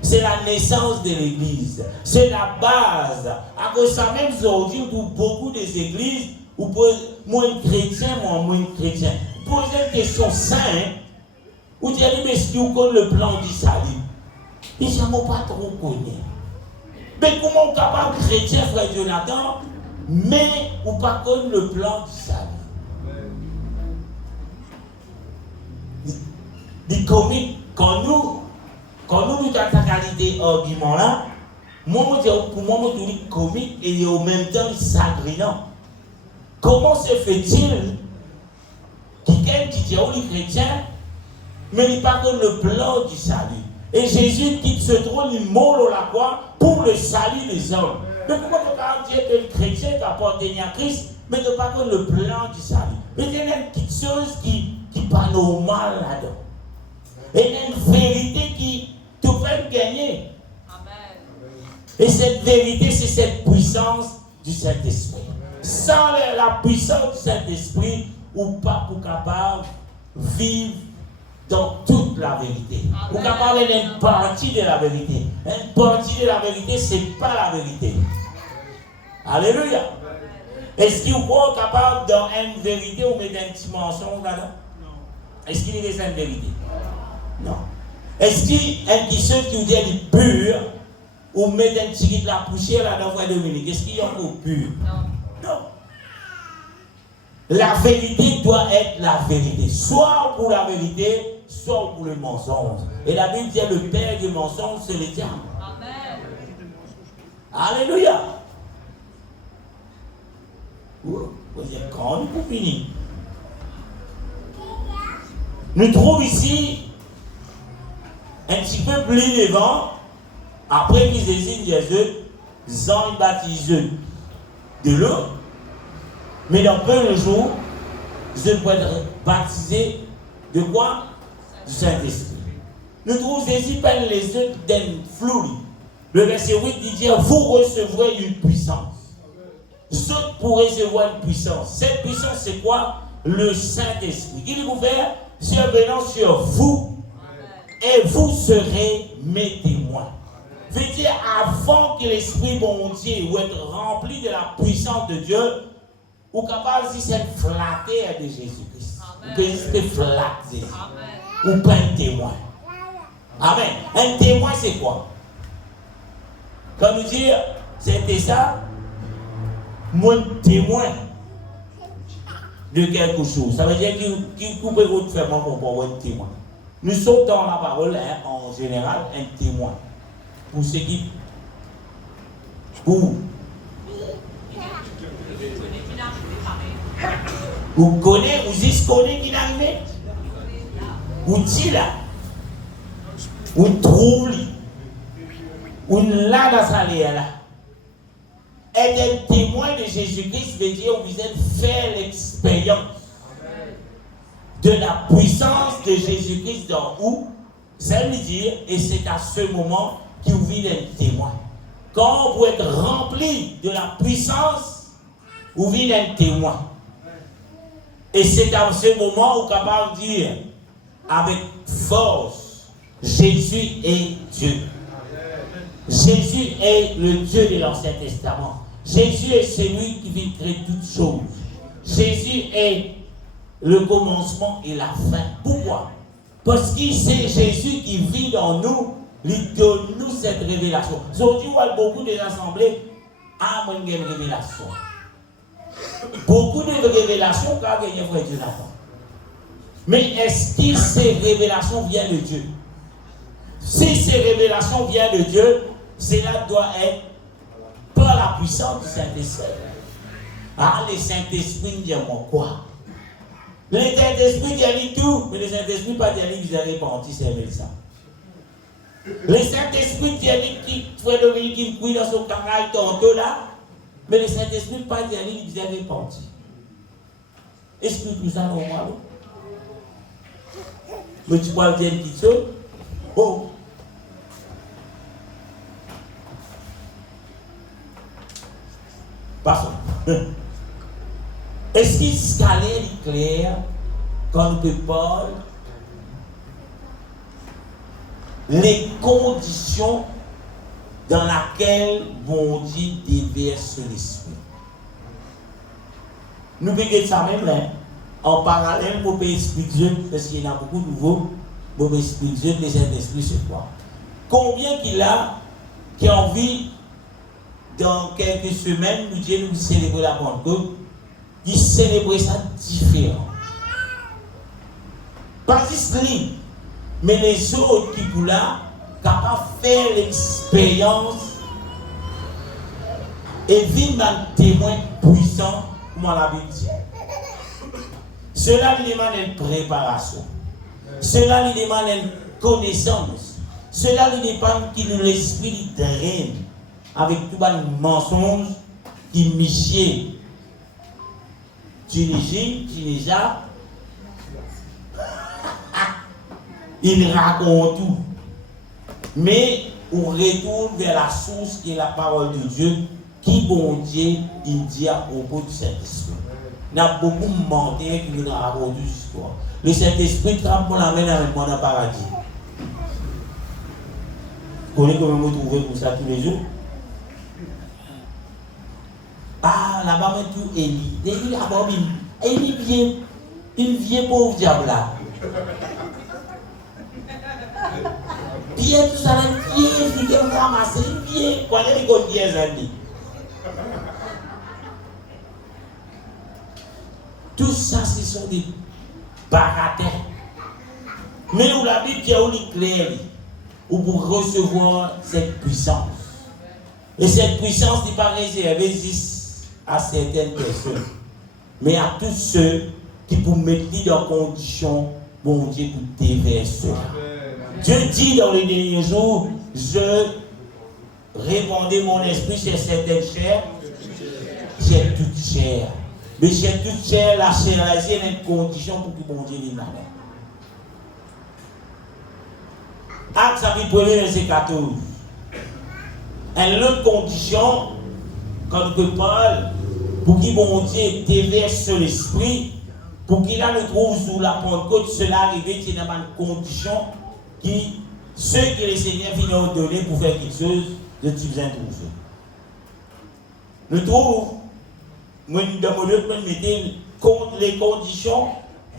C'est la naissance de l'église. C'est la base. À cause de ça, même aujourd'hui, où beaucoup des églises, où moins de chrétiens, moins de chrétiens, posez une question simple, où tu as dit, mais est-ce que vous connaissez le plan du salut? Ils ne sont pas trop connus. Mais comment on est capable de chrétien, frère Jonathan, mais on ne pas connaître le plan du salut? Des comiques, quand nous avons cette qualité argument là, pour moi, je dis comique et en même temps sagrinant. Comment se fait-il quelqu'un qui dit les chrétiens, mais il pas que le plan du salut? Et Jésus quitte ce trône, il molle à la croix pour le salut des hommes. Mais pourquoi ne pas dire que le chrétien qui apporte à Christ, mais ne pas que le plan du salut? Mais il y a une petite chose qui n'est pas normale là-dedans. Et il y a une vérité qui te fait gagner. Amen. Et cette vérité, c'est cette puissance du Saint-Esprit. Sans la puissance du Saint-Esprit, ou pas pour capable de vivre dans toute la vérité. Ou capable d'une partie de la vérité. Une partie de la vérité, ce n'est pas la vérité. Alléluia. Est-ce qu'il est capable dans une vérité ou mettre un petit mensonge là-dedans? Non. Est-ce qu'il est une vérité? Non. Est-ce qu'il y a une chose qui vous dit pur ou mettre un petit de la poussière là-dedans, frère Dominique? Est-ce qu'il y a encore pur? Non. Non. La vérité doit être la vérité. Soit pour la vérité, soit pour le mensonge. Et la Bible dit le père du mensonge, c'est le diable. Amen. Alléluia. Vous dire quand nous finir. Nous trouvons ici un petit peu plus devant, après qu'ils désignent Jésus, Jean baptise de l'eau, mais dans peu de jours, je peux être baptisé de quoi? Du Saint-Esprit. Nous trouvons Jésus peine les œufs d'un flou. Le verset 8 dit vous recevrez une puissance. Vous pourrez recevoir une puissance. Cette puissance, c'est quoi? Le Saint-Esprit. Il vous fait survenant sur vous. Et vous serez mes témoins. Veut dire, avant que l'Esprit bon Dieu ou être rempli de la puissance de Dieu, ou capable de s'être flatté de Jésus-Christ. Ou que c'était flatté. Ou pas un témoin. Amen. Un témoin, c'est quoi? Quand nous dire, c'était ça, moi témoin de quelque chose. Ça veut dire qu'il coupe votre faire pour être témoin. Nous sommes dans la parole, en général, un témoin. Pour ceux qui. Pour. Vous connaissez, vous y connaissez qui est arrivé? Vous dites là. Vous trouvez. Vous là dans sa là. être un témoin de Jésus-Christ veut dire que vous êtes faire l'expérience de la puissance de Jésus-Christ dans vous. Ça veut dire, et c'est à ce moment que vous vivez un témoin. Quand vous êtes rempli de la puissance, vous vivez un témoin. Et c'est à ce moment où vous êtes capable de dire avec force, Jésus est Dieu. Jésus est le Dieu de l'Ancien Testament. Jésus est celui qui vient créer toutes choses. Jésus est le commencement et la fin. Pourquoi? Parce que c'est Jésus qui vit dans nous, il donne nous cette révélation. Aujourd'hui, on voit beaucoup de assemblées à une révélation. Beaucoup de révélations qu'a gagné frère Dieu là-bas. Mais est-ce que ces révélations viennent de Dieu? Si ces révélations viennent de Dieu, cela doit être par la puissance du Saint-Esprit. Ah, le Saint-Esprit dit quoi? Le Saint-Esprit dit tout, mais le Saint-Esprit pas dit que vous avez répandu, c'est ça. Le Saint-Esprit dit qui frère Dominique qui me couille dans son camarade tantôt là, mais le Saint-Esprit pas dit que vous avez répandu. Explique-nous ça normalement. Mais tu parles bien qui chose? Oh! Passons. Est-ce qu'il s'allait clair quand nous parle les conditions dans lesquelles bon Dieu déverse l'esprit? Nous payons ça même là. En parallèle, pour payer l'Esprit de Dieu, parce qu'il y en a beaucoup de nouveaux, pour l'Esprit de Dieu, les Saint-Esprit, c'est quoi? Combien qu'il a qui a envie, dans quelques semaines, nous disons, nous célébrer la Pentecôte, il célébrer ça différent. Pas juste lui, mais les autres qui sont là, capables de faire l'expérience et vivre un témoin puissant, comme on l'a dit. Cela lui demande une préparation. Cela lui demande une connaissance. Cela lui demande qu'il nous l'esprit draine avec tout les mensonges qui michent Tunisia. Il raconte tout. Mais on retourne vers la source qui est la parole de Dieu, qui bon Dieu il dit à propos du Saint-Esprit. Il y a beaucoup de mentés qui nous racontent l'histoire. Le Saint-Esprit trappe mon amène avec moi dans le paradis. Vous connaissez comment vous trouvez pour ça tous les jours? Ah, là-bas, tout Élie. Élie, là-bas, il vient pauvre diable là. Bien, tout ça, là, il vient ramasser, il vient. Quoi, il y a des pièces à lui. Tout ça, ce sont des bagatelles. Mais où la Bible est claire, où pour recevoir cette puissance. Et cette puissance n'est pas réservée à certaines personnes, mais à tous ceux qui pour mettre dans conditions, bon Dieu, pour déverser. Dieu dit dans les derniers jours, je répandrai mon esprit sur certaines chairs, j'ai toute chair. Mais j'ai toute chair, la chair, il y a une condition pour que mon Dieu vienne là-bas. Acte chapitre 1, verset 14. Une autre condition, quand on parle, pour qu'il mon Dieu déverse sur l'esprit, pour qu'il nous trouve sous la Pentecôte, cela arrive, c'est dans une condition qui, ceux que le Seigneur vient ordonner pour faire quelque chose, de tu viens trouver. Nous trouvons, nous devons mettre les conditions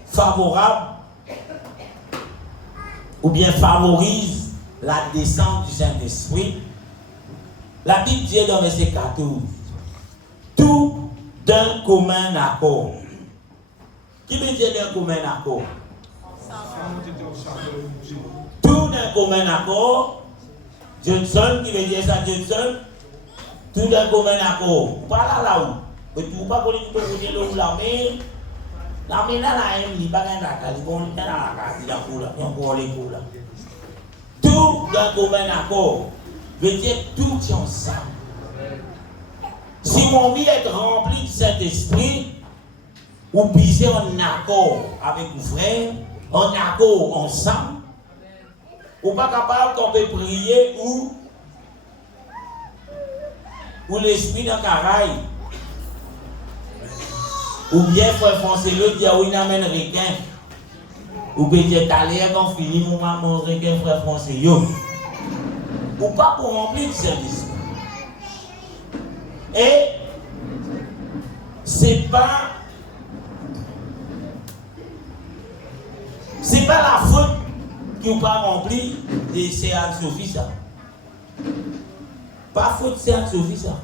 favorables ou bien favorisent la descente du Saint-Esprit. La Bible dit dans verset 14, tout d'un commun accord. Qui veut dire d'un commun accord? Tout d'un commun accord. Johnson, qui veut dire ça, Johnson? Tout d'un commun accord. Pas là où. Et tu ne pas connaître tout le monde l'armée. L'armée là, il n'y a pas de la tout d'un commun accord. Veut dire tout ensemble. Si mon vie est remplie du Saint-Esprit, ou puiser en accord avec vos frères, en accord ensemble, ou pas capable qu'on peut prier ou l'esprit dans le caraï. Ou bien frère François l'autre dit oui n'amène requin. Ou bien dire allé quand fini mon maman requin frère François yo. Ou pas pour remplir du service. Et c'est pas la faute qui n'a pas rempli de ces Anne-Sophie ça. Pas faute c'est Anne-Sophie ça.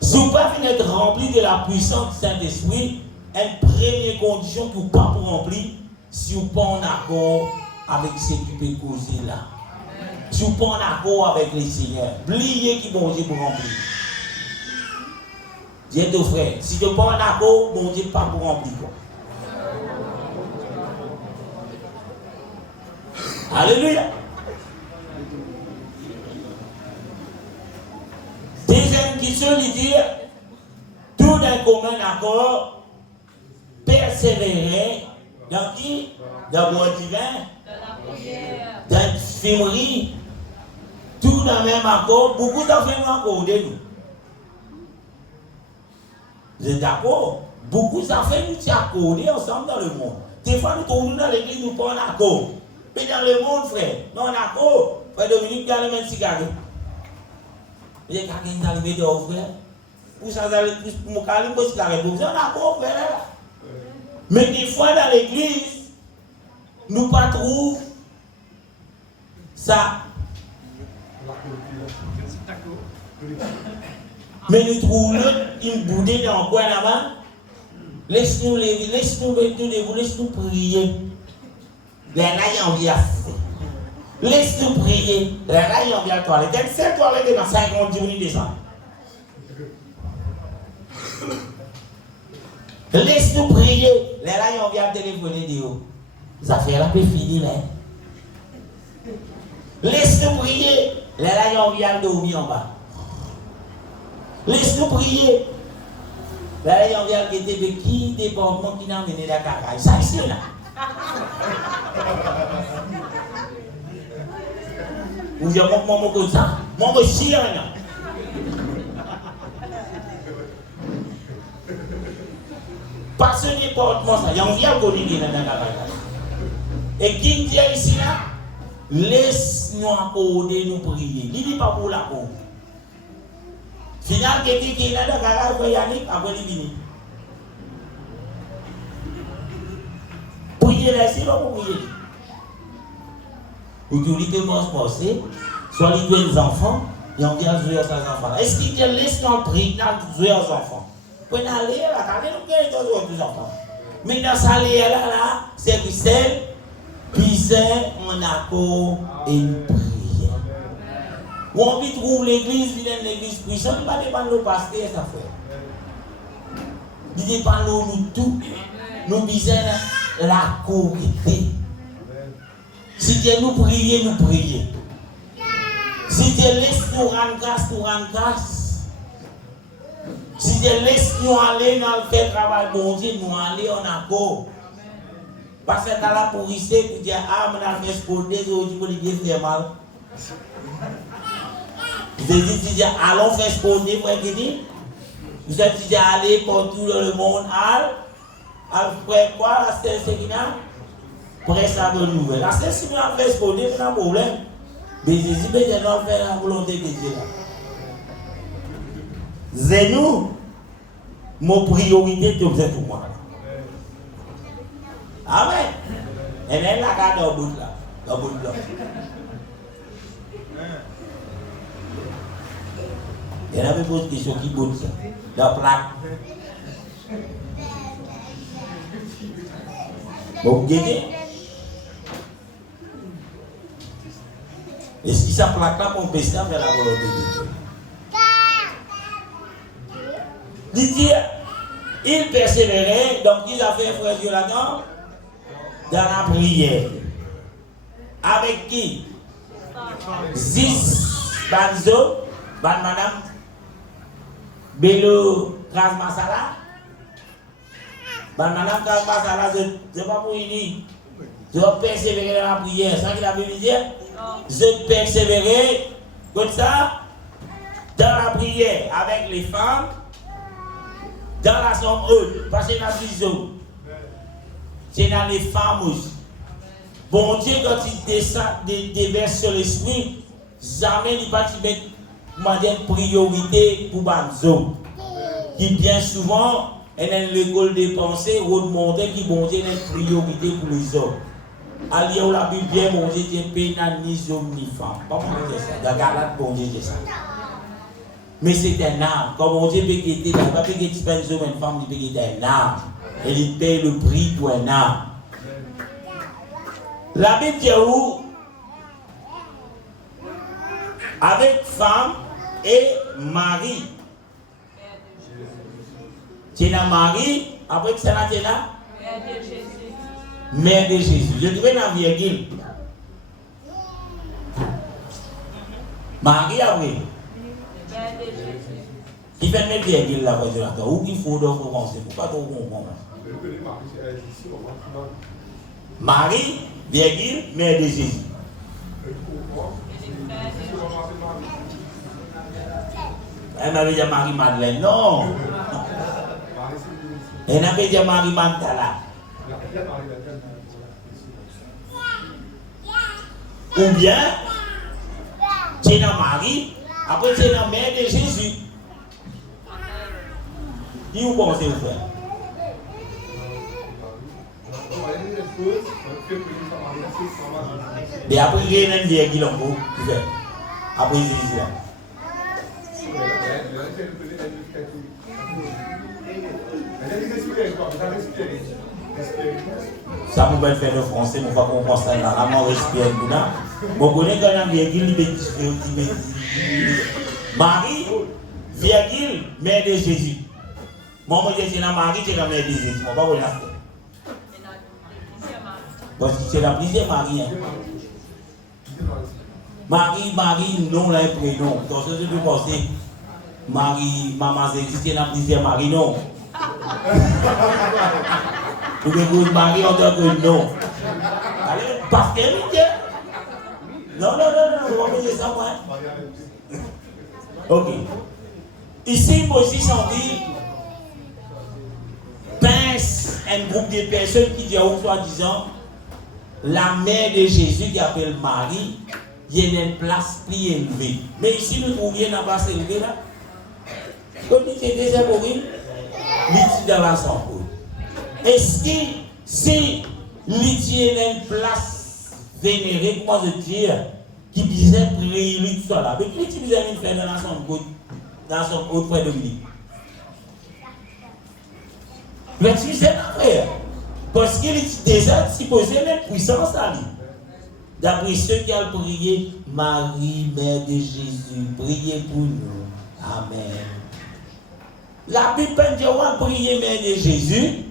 Si vous ne pouvez pas être rempli de la puissance du Saint-Esprit, une première condition que vous ne pouvez pas remplir, si vous n'êtes pas en accord avec ce qui peut causer là. Si vous n'êtes pas en accord avec les seigneurs, oubliez qui bon Dieu pour remplir. Dites aux frères, si vous n'êtes pas en accord, bon Dieu pas pour remplir. Alléluia. Deuxième question, il dit, tout d'un commun accord, persévérer dans qui? Dans le mot divin, dans l'infirmerie, tout dans le même accord. Beaucoup d'enfants ont accordé nous. Vous êtes d'accord? Beaucoup d'enfants nous sont accordés ensemble dans le monde. Des fois, nous tournons dans l'église, nous ne sommes pas en accord. Mais dans le monde, frère, nous en accord. Frère Dominique, dans le même cigarette. Vous avez quelqu'un qui arrive dehors, frère. Pour ça, pour mon câlin, pour cigarette. Vous êtes en accord, frère. Mais des fois, dans l'église, nous ne trouvons pas ça. Mais nous trouvons une boudée dans le coin là-bas. Laisse-nous lever, laisse-nous debout, laisse-nous prier. Les rails en vie à faire. Laisse-nous prier. Les rails en vie à toilette. Dès que cette toilette est dans 50 minutes descend. Laisse-nous prier. Les rails en vie à téléphoner de haut. Ça fait la paix finie là. Laisse-nous prier. Les rails en vie à dormir en bas. Laisse-nous prier. Les rails en vie à quitter de qui département qui n'a mené la cacaille. Ça ici là. Ou il y a mon comme ça, mon chien. Pas ce département ça, il y a un vieux connu qui est dans la campagne. Et qui dit ici là, laisse-nous accorder, nous prier. Il dit pas pour la cause. Final, quelqu'un qui est dans la campagne, il y a Yannick, après il finit. Priez là-dessus, là pour prier. Autorité pense passer, soit les deux enfants, et on vient jouer à ses enfants. Est-ce qu'il te laisse non prier dans jouer aux enfants? Pour aller là, quand nous avons deux enfants. Mais dans sa là, c'est Christelle, puis on accord et une prière. Ou on vit trouver l'église, l'église puissante, il ne va pas dépendre de nos pasteurs, ça fait. Il dépend de nous tous. Nous disons la corité. Si Dieu nous prie, nous prions. Si Dieu laisse nous rendre grâce, nous rendre grâce. Si Dieu laisse nous aller dans le fait travail, bon Dieu, nous aller en accord. Parce que dans la pourrissée, pour dire, ah, on a fait ce qu'on dit, aujourd'hui, pour dire, c'est mal. Vous avez dit, allons faire ce qu'on dit, pour dire, vous avez dit, allez partout dans le monde, après quoi, la seule séquina? Après ça, bonne nouvelle. La seule séquina fait ce qu'on dit, c'est un problème. Mais Jésus, mais je dois faire la volonté de Dieu. C'est nous, mon priorité, c'est pour moi. Amen. Et même la garde au bout là, au bout là. Il y en avait d'autres questions qui bougent ça. La plaque. Bon, vous guettez. Est-ce que ça plaque là pour baisser vers la volonté de Dieu? Il dit, il persévérait, donc il a fait frère Dieu là-dedans, dans la prière. Avec qui? 6 banzo, ban madame. Belo Kaz Masala. Madame Kaz Masala, je ne pas pour lui. Je persévérer dans la prière. Ça qu'il a voulu dire? Je persévérer comme ça dans la prière avec les femmes dans la chambre haute. Parce que c'est la prison. C'est dans les femmes aussi. Bon Dieu, quand il descend, déverse sur l'esprit, jamais il ne va pas demander une priorité pour Banzo. Qui bien souvent, elle a l'école des pensées, remonter qui bon Dieu a une priorité pour les hommes. Allié où la Bible bien, bon Dieu, Dieu n'a ni homme ni femme. Comment on dit ça? Dans Galate, bon Dieu dit ça. Mais c'est un âme. Comme bon Dieu peut guetter, il ne peut pas guetter un homme et une femme, il peut guetter un âme. Et il paye le prix pour un âme. La Bible dit où? Avec femme et mari. Tu as Marie, après que ça tu là? Mère de Jésus. Mère de Jésus. Je trouve dans virgule. Marie après. Mère de Jésus. Qui fait mettre virgule là pour dire là? Où il faut donc commencer? Pourquoi tu comprends? Marie, virgule, mère de Jésus. Elle m'avait dit Marie-Madeleine. Non. Elle m'avait dit Marie-Magdala. Ou bien, c'est dans Marie, après c'est dans mère de Jésus. Qui vous pensez vous faire? Mais après, il y a une virgule en haut. Après, Jésus là. Ça vous va faire le français, on va comprendre ça là. Avant respirer tout là. Vous connaissez quand même virgule, Marie, virgule, mère de Jésus. Moi, je dis Marie, c'est la mère de Jésus. On va vous la faire. Parce que c'est la plusieurs Marie. Marie, non, là, prénom. Donc, je peux penser, Marie, maman, c'est la plusieurs Marie, non. Vous pouvez Marie en tant que non. Allez, parce qu'elle dit. Non, on va dire ça, moi. Ok. Ici, Moïse en dit, pince un groupe de personnes qui disent, soi-disant, la mère de Jésus qui appelle Marie, il y a une place plus élevée. Mais ici, nous trouvons une place élevée là. Comme il était déjà pour lui, il est dans la santé. Est-ce que si il a une place vénérée, comment je dis, qui disait prier lui tout là, mais qui disait une faire dans son autre frère Dominique? Mais tu sais pas frère. Parce qu'il est déjà supposé mettre puissance à lui. D'après ceux qui ont prié, Marie, Mère de Jésus, priez pour nous. Amen. La Bible dit qu'on va prier Mère de Jésus,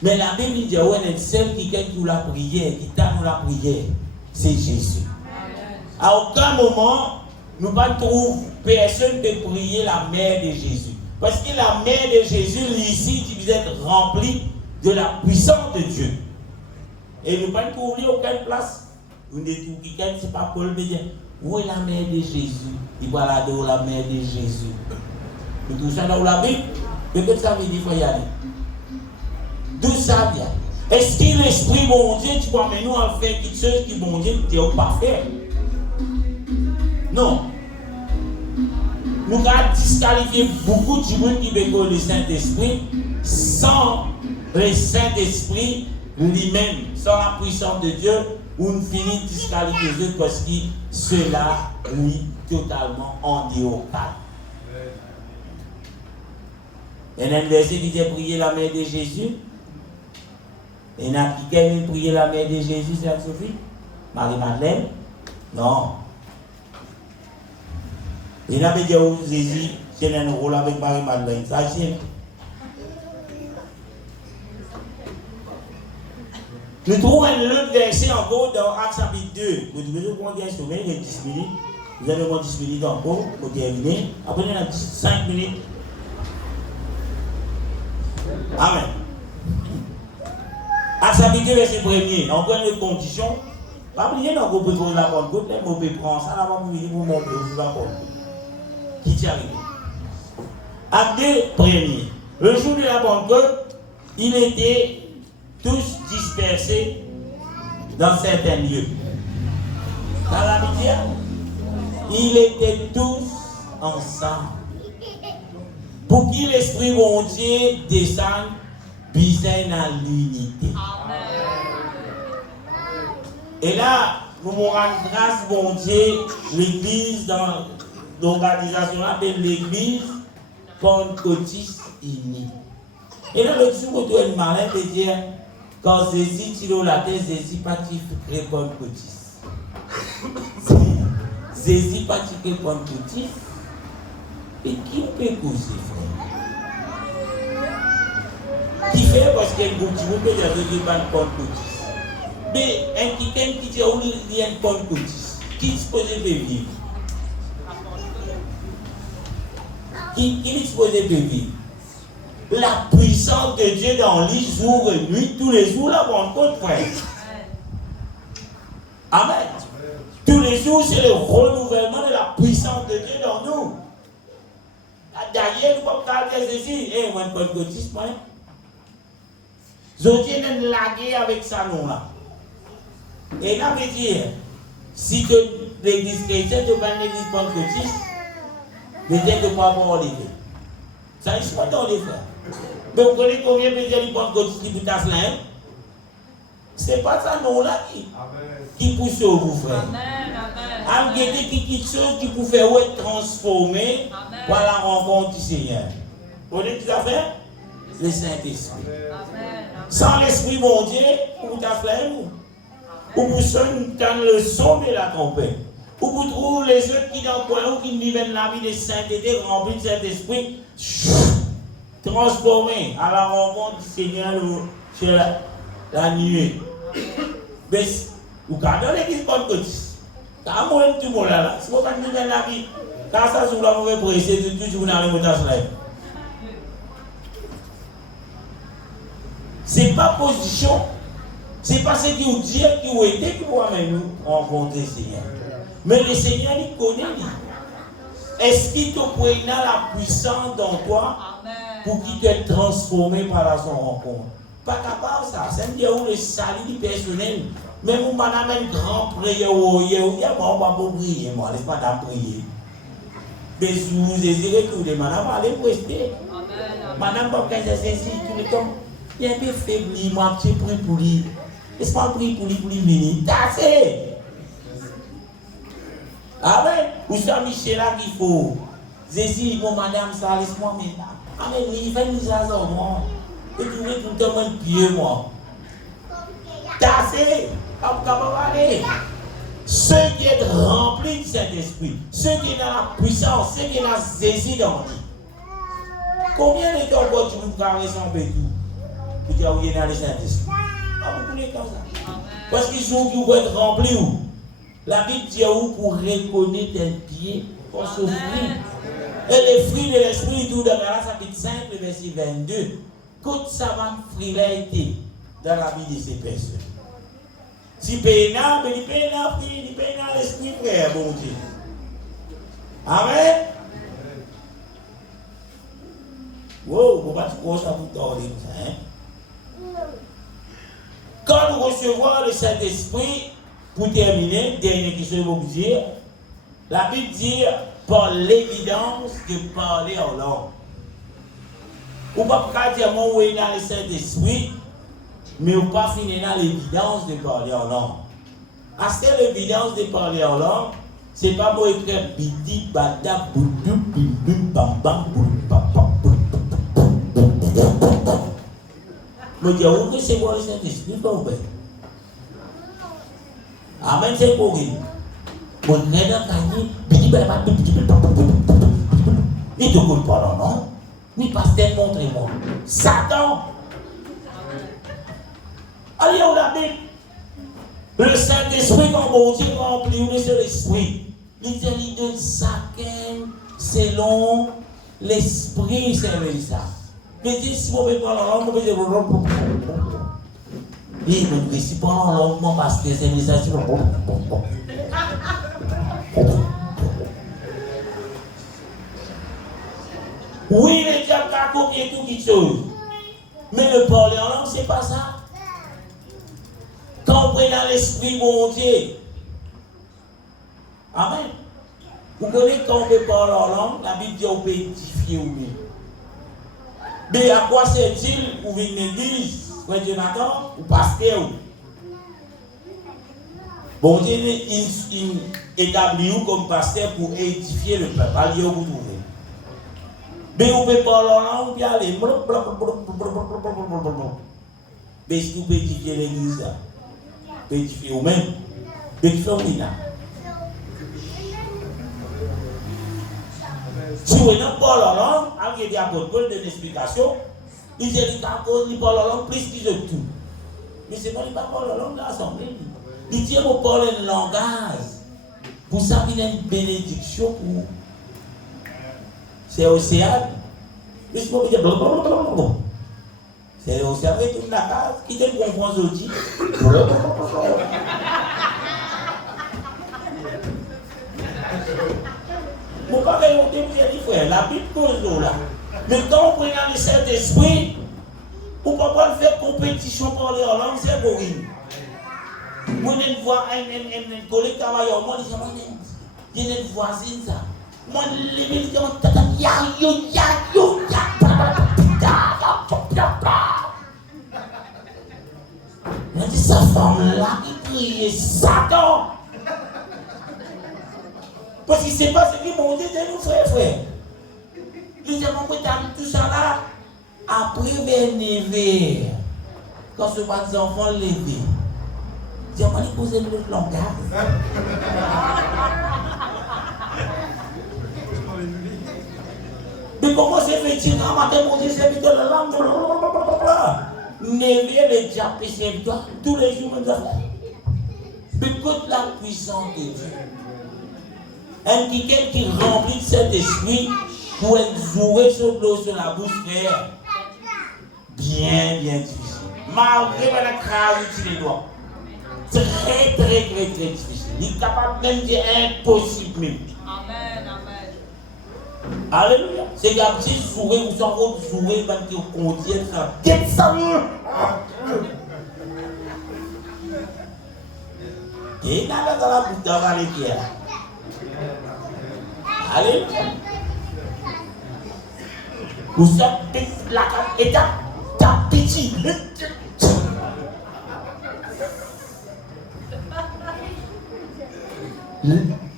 mais la Bible dit qu'on est celle qui gagne pour la prière, qui t'a la prière, c'est Jésus. Amen. À aucun moment, nous ne trouvons personne de prier la Mère de Jésus. Parce que la Mère de Jésus, ici, vous êtes remplie de la puissance de Dieu. Et nous ne pouvons trouver aucune place. Vous ne trouvez quelqu'un, ce n'est pas Paul, mais dire, où est la mère de Jésus? Il va là où la mère de Jésus. Vous trouvez ça dans la Bible? Mais que ça veut dire, il faut y aller. D'où ça vient? Est-ce que l'Esprit bon Dieu, tu vois, mais nous, on fait quelque chose qui bon Dieu ne peut pas faire? Non. Nous avons disqualifié beaucoup de gens qui veulent le Saint-Esprit sans le Saint-Esprit lui-même, sans la puissance de Dieu, où nous finissons disqualifiés parce que cela lui totalement en déocale. Il y a un verset qui dit prier la mère de Jésus. Il y en a qui aime prier la mère de Jésus, c'est la Sophie? Marie-Madeleine? Non. Il y en a qui disent Jésus, c'est un rôle avec Marie-Madeleine. Ça, c'est. Nous trouvons un autre verset encore dans Actes chapitre 2. Vous devez prendre un sommeil, il y a 10 minutes. Vous avez 10 minutes encore pour terminer. Après, il y a 5 minutes Amen. Acte chapitre 2, verset 1er. En première condition, pas oublier dans le groupe de la Pentecôte, les mots prend ça, là, vous venir pour montrer vous la Pentecôte. Qui t'y arrive? Acte 2, 1er. Le jour de la Pentecôte, ils étaient tous dispersés dans certains lieux. Dans la Bible, ils étaient tous ensemble. Pour qu'il l'Esprit bon Dieu descende, besoin dans l'unité. Et là, nous nous rendons grâce bon Dieu, l'Église dans l'organisation de l'Église pentecôtiste unie. Et là, le jour où tu es malin de dire, quand Jésus tire la tête, Jésus pas tiré pentecôtiste. Jésus pas tiré pentecôtiste. Et qui peut causer, frère? Qui fait parce qu'il y a un petit groupe de pentecôtiste. Mais quelqu'un qui dit qu'il y a un pentecôtiste, qui est supposé vivre? Qui est supposé vivre? La puissance de Dieu dans les jours et nuit, tous les jours, la Pentecôte, frère. Amen. Tous les jours, c'est le renouvellement de la puissance de Dieu dans nous. D'ailleurs, nous ne pouvons pas dire ceci. Eh, moi, je ne peux pas dire ça. Je tiens laguer avec ça, non là. Et là, je veux dire, si l'église chrétienne, tu vas l'église pentecôtiste, mais tu ne peux pas avoir l'idée. Ça, il soit dans les frères. Mais vous connaissez combien de gens qui pentecôtistes qui vous tassent là? Ce n'est pas ça, non là, qui pousse au vous, frère. Amen. Amen. Quelque chose qui vous fait transformer par la rencontre du Seigneur. Vous voyez ce que ça fait? Le Saint-Esprit. Sans l'Esprit, mon Dieu, vous tassez là, ou vous sonnez le son de la trompette. Ou vous trouvez les autres qui dans le coin, ou qui vivent la vie de sainteté, remplis de Saint-Esprit, transformés à la rencontre du Seigneur sur la nuée. Mais vous gardez l'église pentecôtiste. Quand vous êtes tout le monde là, si vous ne vivez pas la vie, quand ça se voit, vous pouvez presser toujours dans le montage là. Ce n'est pas position, c'est pas ce qui vous dit, qui vous aide, qui vous amène nous rencontrer le Seigneur. Mais le Seigneur, il connaît. Est-ce qu'il te prend la puissance dans toi pour qu'il te transforme par son rencontre? Pas capable ça. C'est un où le salut personnel. Même si on a un grand prière, on va pas prier, moi, laisse pas prier. Mais si vous désirez que vous madame, allez prester. Madame, pas qu'elle se saisit tout le temps. Il est un peu faible, moi, je prie pour lui. Laisse pas prier pour lui venir. Tassez! Amen. Ou ça, Michel, là, qu'il faut. Jésus, bon, madame, ça, laisse-moi maintenant. Amen, il fait une chose en moi. Et tu veux tout le temps un pied, moi. Tassez! Ceux qui sont remplis de Saint-Esprit, ceux qui sont dans la puissance, ceux qui ont la saisie dans lui. Combien de temps tu veux carrer son bétou pour dire qu'il y a dans le Saint-Esprit? Pas beaucoup de temps ça. Parce qu'ils sont qui vont être remplis où? La Bible dit où pour reconnaître un pied pour s'offrir. Et les fruits de l'Esprit, tout dans la chapitre 5, verset 22. Toute savante frilité dans la vie de ces personnes. Si pénal, mais il pénal l'esprit, frère, bon Dieu. Amen. Wow, vous ne pouvez pas vous tordre. Quand nous recevons le Saint-Esprit, pour terminer, dernière question, je vais vous dire, la Bible dit par l'évidence de parler en langue. Vous ne pouvez pas dire mon oui dans le Saint-Esprit, mais vous ne pouvez pas finir dans l'évidence de parler en langue. À cette l'évidence de parler en langue, ce n'est pas pour écrire bidi, bada, boudou, bim, bam, bam, mais il y a où que c'est quoi le Saint-Esprit, pas ouvert. Amen, c'est pour lui. Bon, il y a un cahier, bidi, bada, il ne te pas non. Oui, pasteur, montrez-moi. Satan. Allez, on a dit. Le Saint-Esprit, quand bon Dieu remplit de l'Esprit, il dit de chacun selon l'Esprit, c'est ça. Mais si vous pouvez parler en langue, vous pouvez dire. Oui, mais si vous parlez en langue, parce que c'est une sensation. Oui, les diables ont copié tout qui chose. Mais le parler en langue, c'est pas ça. Quand on prend dans l'esprit, mon Dieu. Amen. Vous connaissez quand on peut parler en langue, la Bible dit qu'on peut édifier ou bien. Mais à quoi sert-il pour venir l'église, frère Jonathan, ou pasteur? Bon Dieu, il établit comme pasteur pour édifier le peuple. Allez, vous trouvez. Mais on peut parler en langue, puis aller. Mais si vous pouvez édifier l'église, vous pouvez édifier vous-même. Vous pouvez édifier vous-même. Si vous n'avez pas la langue, avec des apôtres Paul donne une explication, il dit qu'il parle la langue plus que tout. Mais c'est pas qu'il parle la langue de l'assemblée. Il dit qu'il parle un langage. Pour ça, il y a une bénédiction pour. C'est Océane. Mais c'est pas qu'il dit blablabla. C'est Océane qui tourne la case, qui te comprend aux outils. Mon père est monté pour dire, frère, la Bible cause là. Mais quand on prend le Saint-Esprit, on ne peut pas faire compétition pour parler en langue, c'est boring. Moi, je vois un collègue travailleur, moi, je dis, une voisine, ça. Moi, les militaires, je dis, sa femme-là qui crie Satan. Parce qu'il ne sait pas ce qu'ils m'ont dit de nous, frère. Ils ont compris tout ça là. Après, vers quand ce pas des enfants levés, ils ont posé le langage. Mais comment c'est fait-il quand matin, mon Dieu, c'est de la langue? Nevé, les diables, c'est tous les jours, mais écoute la puissance de Dieu. Un quelqu'un qui remplit de cet esprit pour jouer sur l'eau sur la bouche, frère. Bien difficile. Malgré la crase sur les doigts. Très difficile. Il est capable même de dire impossible même. Amen. Alléluia. C'est un petit jouer ou sans autre jouer même qui contient ça. Qu'est-ce ça? Et dans la bouche d'avaler qui est là. Allez. Vous sortez la carte et ta petit.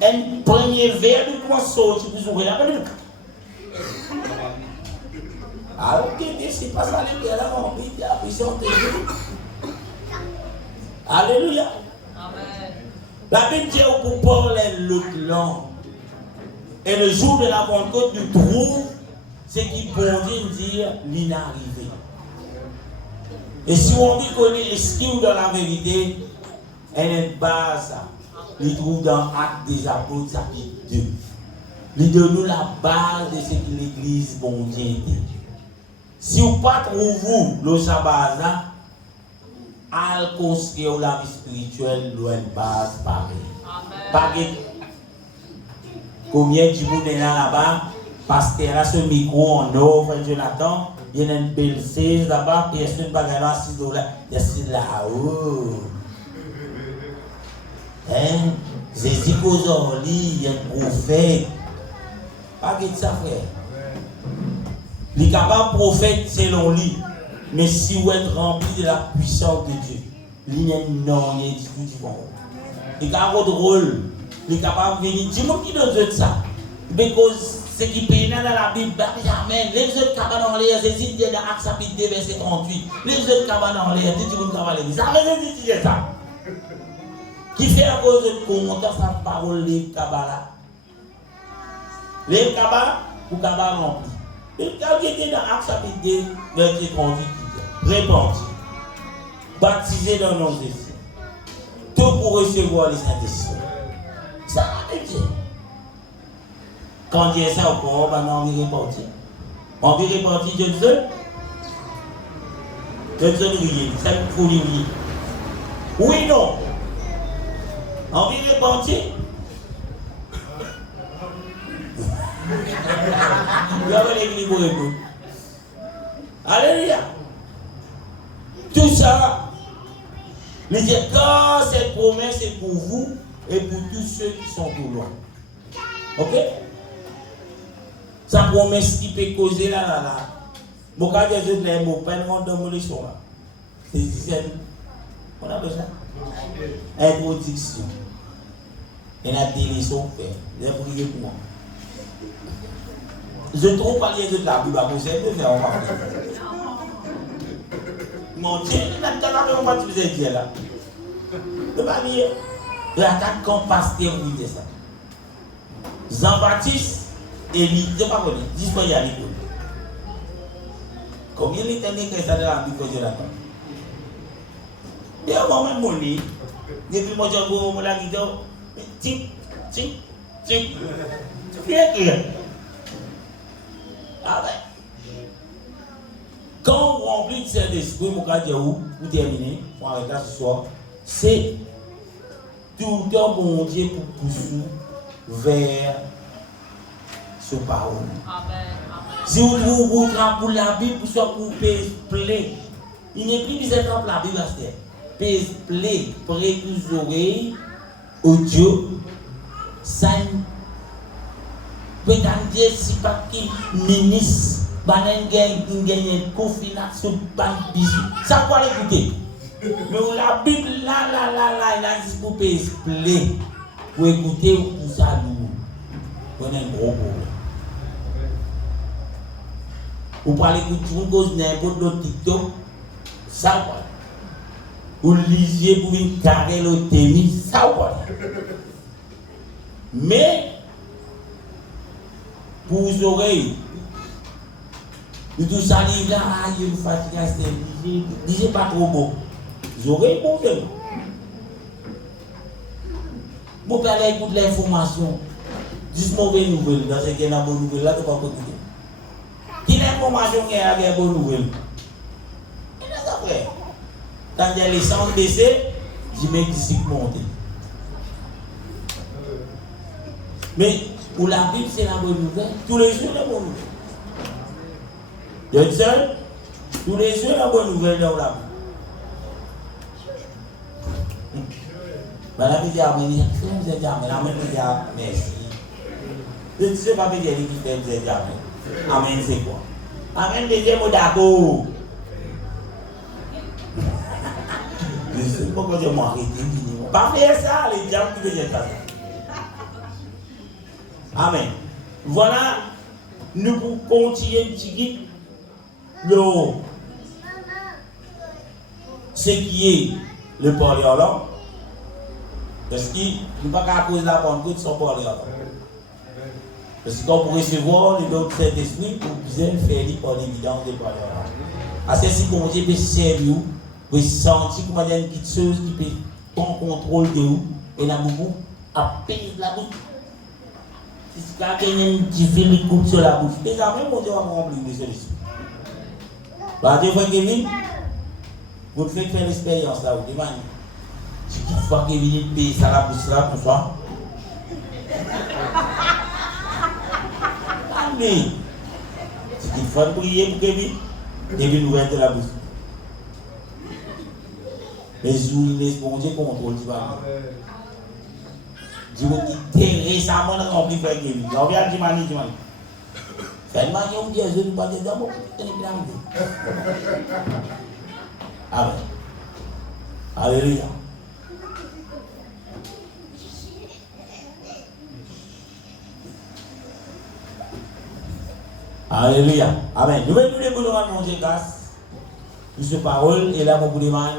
Un premier verre de quoi sortir pour ouvrir la bouche. Alors, c'est pas ça les gars là, mon pays, la puissance de Dieu. Alléluia. Amen. La Bible dit pour parler l'autre langue. Et le jour de la Pentecôte, tu trouves ce qui bon Dieu dire l'inarrivé. Et si on dit connaît l'estime de la vérité, elle est base. Il trouve dans Actes des Apôtres, chapitre 2. Il donne nous la base de ce que l'Église bon Dieu était. Si vous ne trouvez pas le sabbat, à construire la vie spirituelle, une base pareille. Combien de monde est là-bas? Parce qu'il y a ce micro en or, frère Jonathan, il y a une belle chaise là-bas, personne ne va gagner $6. Il y a c'est là-haut. Hein? Jésus aujourd'hui, il y a un prophète. Pas de ça, frère. Il est capable de prophète selon lui. Mais si vous êtes rempli de la puissance de Dieu, il n'y a non, il y a du tout. Il a votre rôle. Il est capable de venir. Dis-moi qui donne ça. Parce que ce qui paye dans la Bible, jamais. Les autres cabanes en l'air, c'est dit dans Actes chapitre 2, verset 38. Les autres cabanes en l'air, c'est dit que cabanes en l'air. Ça veut dire ça. Qui fait à cause de commentaire sa parole, les cabanes. Les cabanes, ou cabanes remplis. Et quand il était dans Actes chapitre 2, verset 38, répandu, baptisé dans le nom de Jésus. Tout pour recevoir les Saint-Esprit. Ça va dire. Quand il y a ça au corps, on va répartir. On va répartir Dieu seul. de sonnerie, ça me fout oui. Oui, non. Envie de repentir. Vous avez l'église pour écouter. Alléluia. Tout ça, il dit quand cette promesse est pour vous et pour tous ceux qui sont pour loin. Ok? Sa promesse qui peut causer là. Mon cas de Dieu, les mots, pas de monde dans mon leçon là. C'est on a besoin. Introduction. Et la déliation fait. J'ai prié pour moi. Je trouve pas les autres là, vous allez vous faire mon Dieu, on va te dire là. Le panier, l'attaque comme pasteur, oui, c'est ça. Jean-Baptiste, Élie, je ne sais pas comment dire, dis-moi, il y a l'école. Combien il était né que ça de la Bible que je l'ai pas? Et au moment où je lis, depuis moi, je vais la guitare, tic, tic, tic, bien clair. Ah ouais. Quand vous remplissez de cet esprit, vous allez dire où, pour terminer, pour arrêter ce soir, c'est tout le temps bon Dieu pour pousser vers ce parole. Amen. Si vous trouvez pour la Bible, pour soit pour plaît, il n'est plus besoin de la Bible à ce temps. Plaît, près des oreilles, audio, ça peut-être dire si pas qui ministre. Banen gagne confinement sur ban bisou. Ça quoi l'écouter. Mais la Bible là il a dit pour expliquer pour écouter tout ça nous. On a un gros problème. Ou parler écouter cause n'importe d'autre TikTok ça quoi. Ou lisier pour une carré le témis ça quoi. Mais pour vos oreilles tout ça, il là, il me fatigue, c'est pas trop beau. J'aurais bon de mon père écoute l'information. Juste mauvaise nouvelle, dans ce qu'il y a une bonne nouvelle, là, tu vas pas écouter. Qui l'information qui a une bonne nouvelle? Et là, après, quand il y a l'essence baissée, je mets du cycle monté. Mais pour la Bible, c'est la bonne nouvelle. Tous les jours, la bonne nouvelle. Dieu seul, tous les jours, la bonne nouvelle dans la vie. La vie dit Amen, vous êtes Amen, Amen, vous êtes merci. Je ne sais pas dire qui fait vous êtes Amen. Amen, c'est quoi? Amen, deuxième mot d'accord. Je ne sais pas pourquoi je m'arrête. Pas faire ça, les diables qui veulent faire ça. Amen. Voilà, nous pouvons continuer un petit guide. Ce qui est le parler en langue, parce qu'il ne peut pas causer la bonne route sans parler en langue. Parce que quand vous recevoir le don de Saint-Esprit, vous pouvez faire par l'évidence de parler en langue. À ceci, comme Dieu peut servir, vous sentir qu'il y a une petite chose qui peut prendre contrôle de vous, et là, vous apaiser la bouche. Si vous avez un petit fil qui coupe sur la bouche, les amis, mon Dieu va remplir de celui-ci. Bah, Dieu, Kevin, vous faites faire l'expérience là, vous demandez. Si tu vois Kevin paye ça la bouche là pour soi. Allez. Si tu fais prier pour Kevin, Kevin ouvre la bouche. Mais vous laissez bon Dieu contrôle, tu vois. Dieu qui récemment rempli frère Kevin. On vient de Dimani. Tellement il y a des gens qui ne sont pas Amen. Alléluia. Alléluia. Amen. Nous venons de nous demander grâce pour cette parole et là, mon vous demande